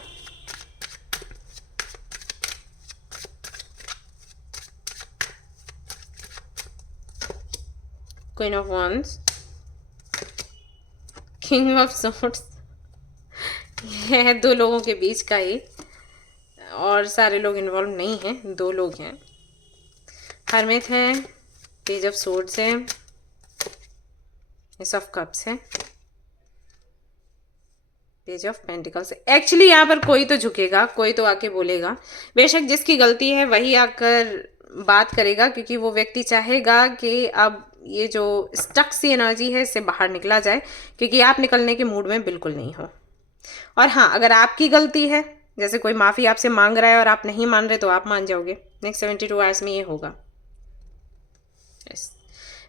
Queen of wands, king of swords, यह है 2 लोगों के बीच का ही, और सारे लोग इन्वॉल्व नहीं हैं, 2 लोग हैं। हरमिट है, पेज ऑफ सोर्ड्स है, एस ऑफ कप्स है, पेज ऑफ पेंटिकल्स है। एक्चुअली यहाँ पर कोई तो झुकेगा, कोई तो आके बोलेगा। बेशक जिसकी गलती है वही आकर बात करेगा, क्योंकि वो व्यक्ति चाहेगा कि अब ये जो स्टक सी एनर्जी है इससे बाहर निकला जाए, क्योंकि आप निकलने के मूड में बिल्कुल नहीं हो। और हाँ, अगर आपकी गलती है, जैसे कोई माफ़ी आपसे मांग रहा है और आप नहीं मान रहे, तो आप मान जाओगे। नेक्स्ट 72 आवर्स में ये होगा। यस,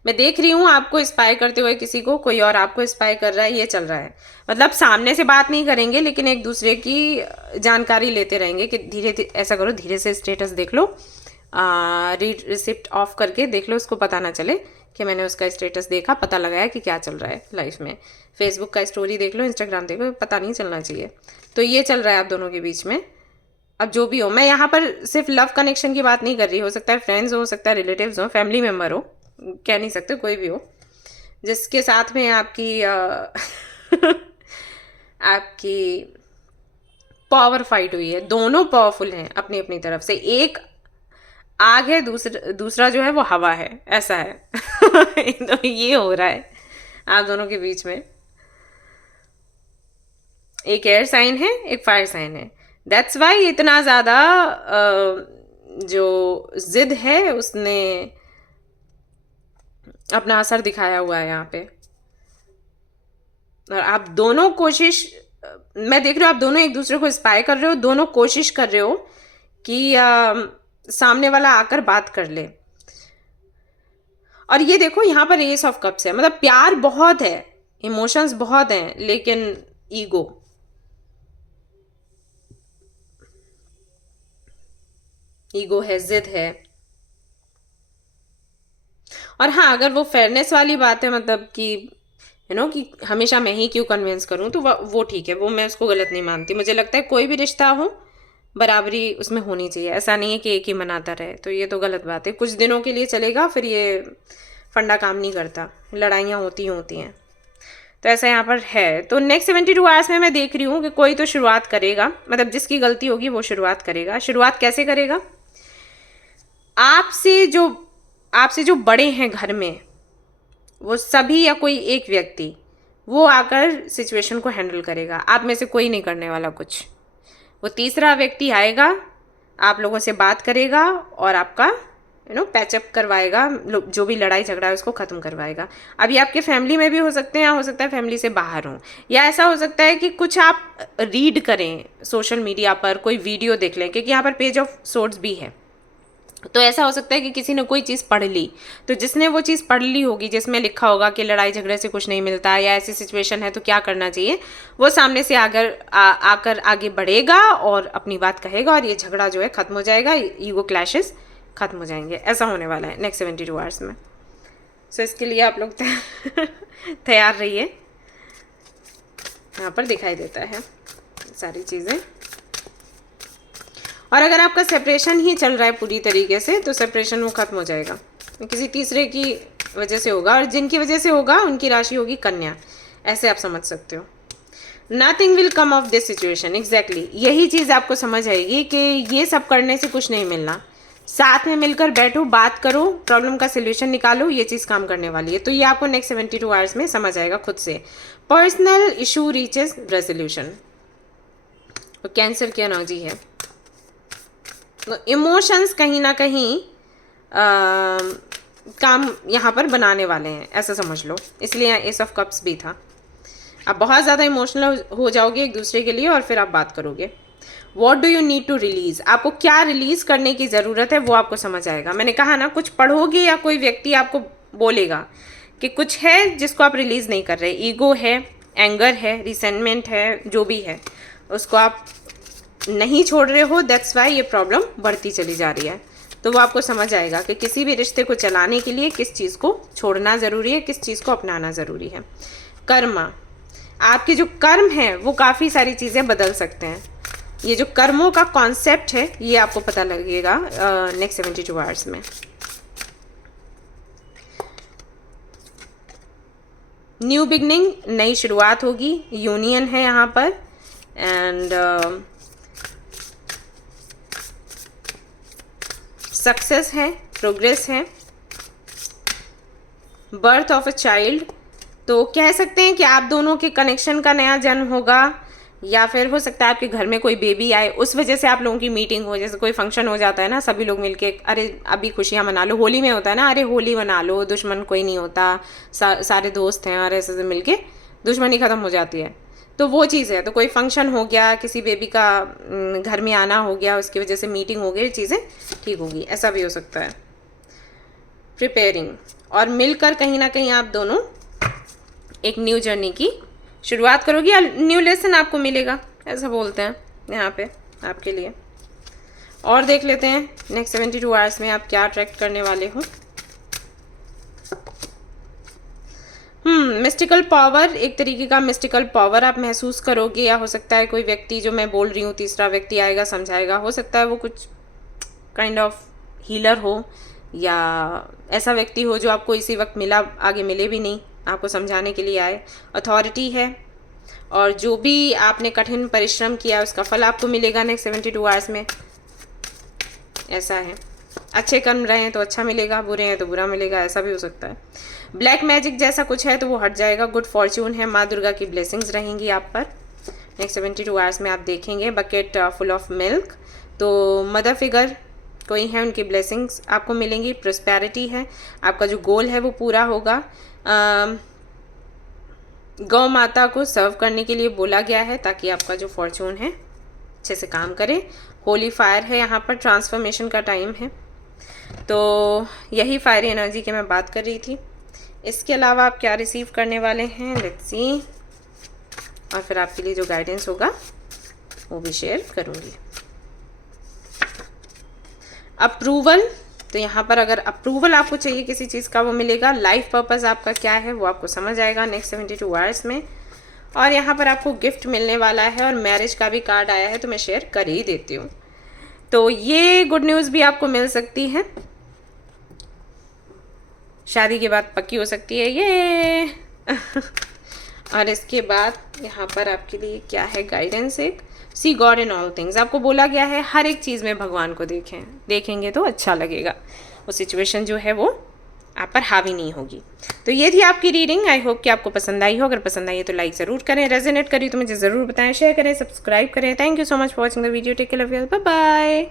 मैं देख रही हूँ आपको स्पाई करते हुए किसी को, कोई और आपको स्पाई कर रहा है, ये चल रहा है। मतलब सामने से बात नहीं करेंगे, लेकिन एक दूसरे की जानकारी लेते रहेंगे कि धीरे ऐसा करो, धीरे से स्टेटस देख लो, रीड रिसिप्ट ऑफ करके देख लो, उसको पता ना चले कि मैंने उसका स्टेटस देखा, पता लगाया कि क्या चल रहा है लाइफ में। फेसबुक का स्टोरी देख लो, इंस्टाग्राम देख लो, पता नहीं चलना चाहिए। तो ये चल रहा है आप दोनों के बीच में। अब जो भी हो, मैं यहाँ पर सिर्फ लव कनेक्शन की बात नहीं कर रही, हो सकता है फ्रेंड्स हो सकता है रिलेटिव्स हो, फैमिली मेम्बर हो, कह नहीं सकते, कोई भी हो जिसके साथ में आपकी आपकी पावर फाइट हुई है। दोनों पावरफुल हैं अपनी अपनी तरफ से, एक आग है, दूसरा जो है वो हवा है, ऐसा है। तो ये हो रहा है आप दोनों के बीच में। एक एयर साइन है, एक फायर साइन है। दैट्स वाई इतना ज़्यादा जो जिद है उसने अपना असर दिखाया हुआ है यहाँ पे। और आप दोनों कोशिश, मैं देख रही हूँ आप दोनों एक दूसरे को स्पाई कर रहे हो, दोनों कोशिश कर रहे हो कि सामने वाला आकर बात कर ले। और ये देखो यहाँ पर एस ऑफ कप्स है, मतलब प्यार बहुत है, इमोशंस बहुत हैं, लेकिन ईगो है, जिद है। और हाँ, अगर वो फेयरनेस वाली बात है, मतलब कि कि हमेशा मैं ही क्यों कन्विंस करूं, तो वो ठीक है, वो मैं उसको गलत नहीं मानती। मुझे लगता है कोई भी रिश्ता हो बराबरी उसमें होनी चाहिए। ऐसा नहीं है कि एक ही मनाता रहे, तो ये तो गलत बात है। कुछ दिनों के लिए चलेगा, फिर ये फंडा काम नहीं करता, लड़ाइयाँ होती हैं। तो ऐसा यहाँ पर है। तो नेक्स्ट 72 आवर्स में मैं देख रही हूँ कि कोई तो शुरुआत करेगा, मतलब जिसकी गलती होगी वो शुरुआत करेगा। शुरुआत कैसे करेगा? आपसे जो बड़े हैं घर में, वो सभी या कोई एक व्यक्ति, वो आकर सिचुएशन को हैंडल करेगा। आप में से कोई नहीं करने वाला कुछ। वो तीसरा व्यक्ति आएगा, आप लोगों से बात करेगा और आपका पैचअप करवाएगा, जो भी लड़ाई झगड़ा है उसको ख़त्म करवाएगा। अब ये आपके फैमिली में भी हो सकते हैं, या हो सकता है फैमिली से बाहर हो, या ऐसा हो सकता है कि कुछ आप रीड करें सोशल मीडिया पर, कोई वीडियो देख लें, क्योंकि यहाँ पर पेज ऑफ सोर्ड्स भी है। तो ऐसा हो सकता है कि किसी ने कोई चीज़ पढ़ ली, तो जिसने वो चीज़ पढ़ ली होगी जिसमें लिखा होगा कि लड़ाई झगड़े से कुछ नहीं मिलता, या ऐसी सिचुएशन है तो क्या करना चाहिए, वो सामने से आकर आगे बढ़ेगा और अपनी बात कहेगा, और ये झगड़ा जो है ख़त्म हो जाएगा, ईगो क्लैशेस ख़त्म हो जाएंगे। ऐसा होने वाला है नेक्स्ट 72 आवर्स में। सो इसके लिए आप लोग तैयार रहिए। यहाँ पर दिखाई देता है सारी चीज़ें। और अगर आपका सेपरेशन ही चल रहा है पूरी तरीके से, तो सेपरेशन वो ख़त्म हो जाएगा, किसी तीसरे की वजह से होगा, और जिनकी वजह से होगा उनकी राशि होगी कन्या। ऐसे आप समझ सकते हो। Nothing will come of this situation. Exactly यही चीज़ आपको समझ आएगी कि ये सब करने से कुछ नहीं मिलना। साथ में मिलकर बैठो, बात करो, प्रॉब्लम का सोल्यूशन निकालो, ये चीज़ काम करने वाली है। तो ये आपको नेक्स्ट 72 आवर्स में समझ आएगा खुद से। Personal issue reaches resolution. और कैंसर की एनर्जी है, तो इमोशंस कहीं ना कहीं काम यहाँ पर बनाने वाले हैं, ऐसा समझ लो। इसलिए यहाँ एस ऑफ कप्स भी था। आप बहुत ज़्यादा इमोशनल हो जाओगे एक दूसरे के लिए, और फिर आप बात करोगे। What do you need to release, आपको क्या रिलीज़ करने की ज़रूरत है वो आपको समझ आएगा। मैंने कहा ना, कुछ पढ़ोगे या कोई व्यक्ति आपको बोलेगा कि कुछ है जिसको आप रिलीज़ नहीं कर रहे। ईगो है, एंगर है, रिसेंटमेंट है, जो भी है उसको आप नहीं छोड़ रहे हो, दैट्स वाई ये प्रॉब्लम बढ़ती चली जा रही है। तो वो आपको समझ आएगा कि किसी भी रिश्ते को चलाने के लिए किस चीज़ को छोड़ना ज़रूरी है, किस चीज़ को अपनाना ज़रूरी है। कर्मा, आपके जो कर्म है वो काफ़ी सारी चीज़ें बदल सकते हैं। ये जो कर्मों का कॉन्सेप्ट है ये आपको पता लगेगा नेक्स्ट 72 आवर्स में। न्यू बिगनिंग, नई शुरुआत होगी, यूनियन है यहाँ पर, एंड सक्सेस है, प्रोग्रेस है, बर्थ ऑफ अ चाइल्ड। तो कह सकते हैं कि आप दोनों के कनेक्शन का नया जन्म होगा, या फिर हो सकता है आपके घर में कोई बेबी आए, उस वजह से आप लोगों की मीटिंग हो। जैसे कोई फंक्शन हो जाता है ना, सभी लोग मिलके अरे अभी खुशियाँ मना लो। होली में होता है ना, अरे होली मना लो, दुश्मन कोई नहीं होता, सारे दोस्त हैं, और ऐसे मिलके दुश्मनी ख़त्म हो जाती है। तो वो चीज़ है। तो कोई फंक्शन हो गया, किसी बेबी का घर में आना हो गया, उसकी वजह से मीटिंग हो गई, चीज़ें ठीक होगी, ऐसा भी हो सकता है। प्रिपेयरिंग, और मिलकर कहीं ना कहीं आप दोनों एक न्यू जर्नी की शुरुआत करोगी, या न्यू लेसन आपको मिलेगा, ऐसा बोलते हैं यहाँ पे आपके लिए। और देख लेते हैं नेक्स्ट 72 आवर्स में आप क्या अट्रैक्ट करने वाले हो। मिस्टिकल पावर, एक तरीके का मिस्टिकल पावर आप महसूस करोगे, या हो सकता है कोई व्यक्ति, जो मैं बोल रही हूँ, तीसरा व्यक्ति आएगा, समझाएगा। हो सकता है वो कुछ काइंड ऑफ हीलर हो, या ऐसा व्यक्ति हो जो आपको इसी वक्त मिला, आगे मिले भी नहीं, आपको समझाने के लिए आए। अथॉरिटी है, और जो भी आपने कठिन परिश्रम किया उसका फल आपको मिलेगा नेक्स्ट 72 आवर्स में, ऐसा है। अच्छे कर्म रहे हैं तो अच्छा मिलेगा, बुरे हैं तो बुरा मिलेगा, ऐसा भी हो सकता है। ब्लैक मैजिक जैसा कुछ है तो वो हट जाएगा। गुड फॉर्च्यून है, माँ दुर्गा की ब्लेसिंग्स रहेंगी आप पर नेक्स्ट 72 आवर्स में। आप देखेंगे बकेट फुल ऑफ मिल्क, तो मदर फिगर कोई है, उनकी ब्लेसिंग्स आपको मिलेंगी। प्रोस्पेरिटी है, आपका जो गोल है वो पूरा होगा। गौ माता को सर्व करने के लिए बोला गया है, ताकि आपका जो फॉर्च्यून है अच्छे से काम करे। होली फायर है, यहाँ पर ट्रांसफॉर्मेशन का टाइम है। तो यही फायरी एनर्जी की मैं बात कर रही थी। इसके अलावा आप क्या रिसीव करने वाले हैं, लेट्स सी, और फिर आपके लिए जो गाइडेंस होगा वो भी शेयर करूँगी। अप्रूवल, तो यहाँ पर अगर अप्रूवल आपको चाहिए किसी चीज़ का वो मिलेगा। लाइफ पर्पस आपका क्या है वो आपको समझ आएगा नेक्स्ट 72 आवर्स में। और यहाँ पर आपको गिफ्ट मिलने वाला है, और मैरिज का भी कार्ड आया है तो मैं शेयर कर ही देती हूँ। तो ये गुड न्यूज़ भी आपको मिल सकती है, शादी के बाद पक्की हो सकती है ये। और इसके बाद यहाँ पर आपके लिए क्या है गाइडेंस, एक सी गॉड इन ऑल थिंग्स। आपको बोला गया है हर एक चीज़ में भगवान को देखेंगे तो अच्छा लगेगा, वो सिचुएशन जो है वो आप पर हावी नहीं होगी। तो ये थी आपकी रीडिंग। आई होप कि आपको पसंद आई हो। अगर पसंद आई है तो लाइक ज़रूर करें, रेजोनेट करी तो मुझे ज़रूर बताएं, शेयर करें, सब्सक्राइब करें। Thank you so much for watching the video. Take care, love you, bye bye.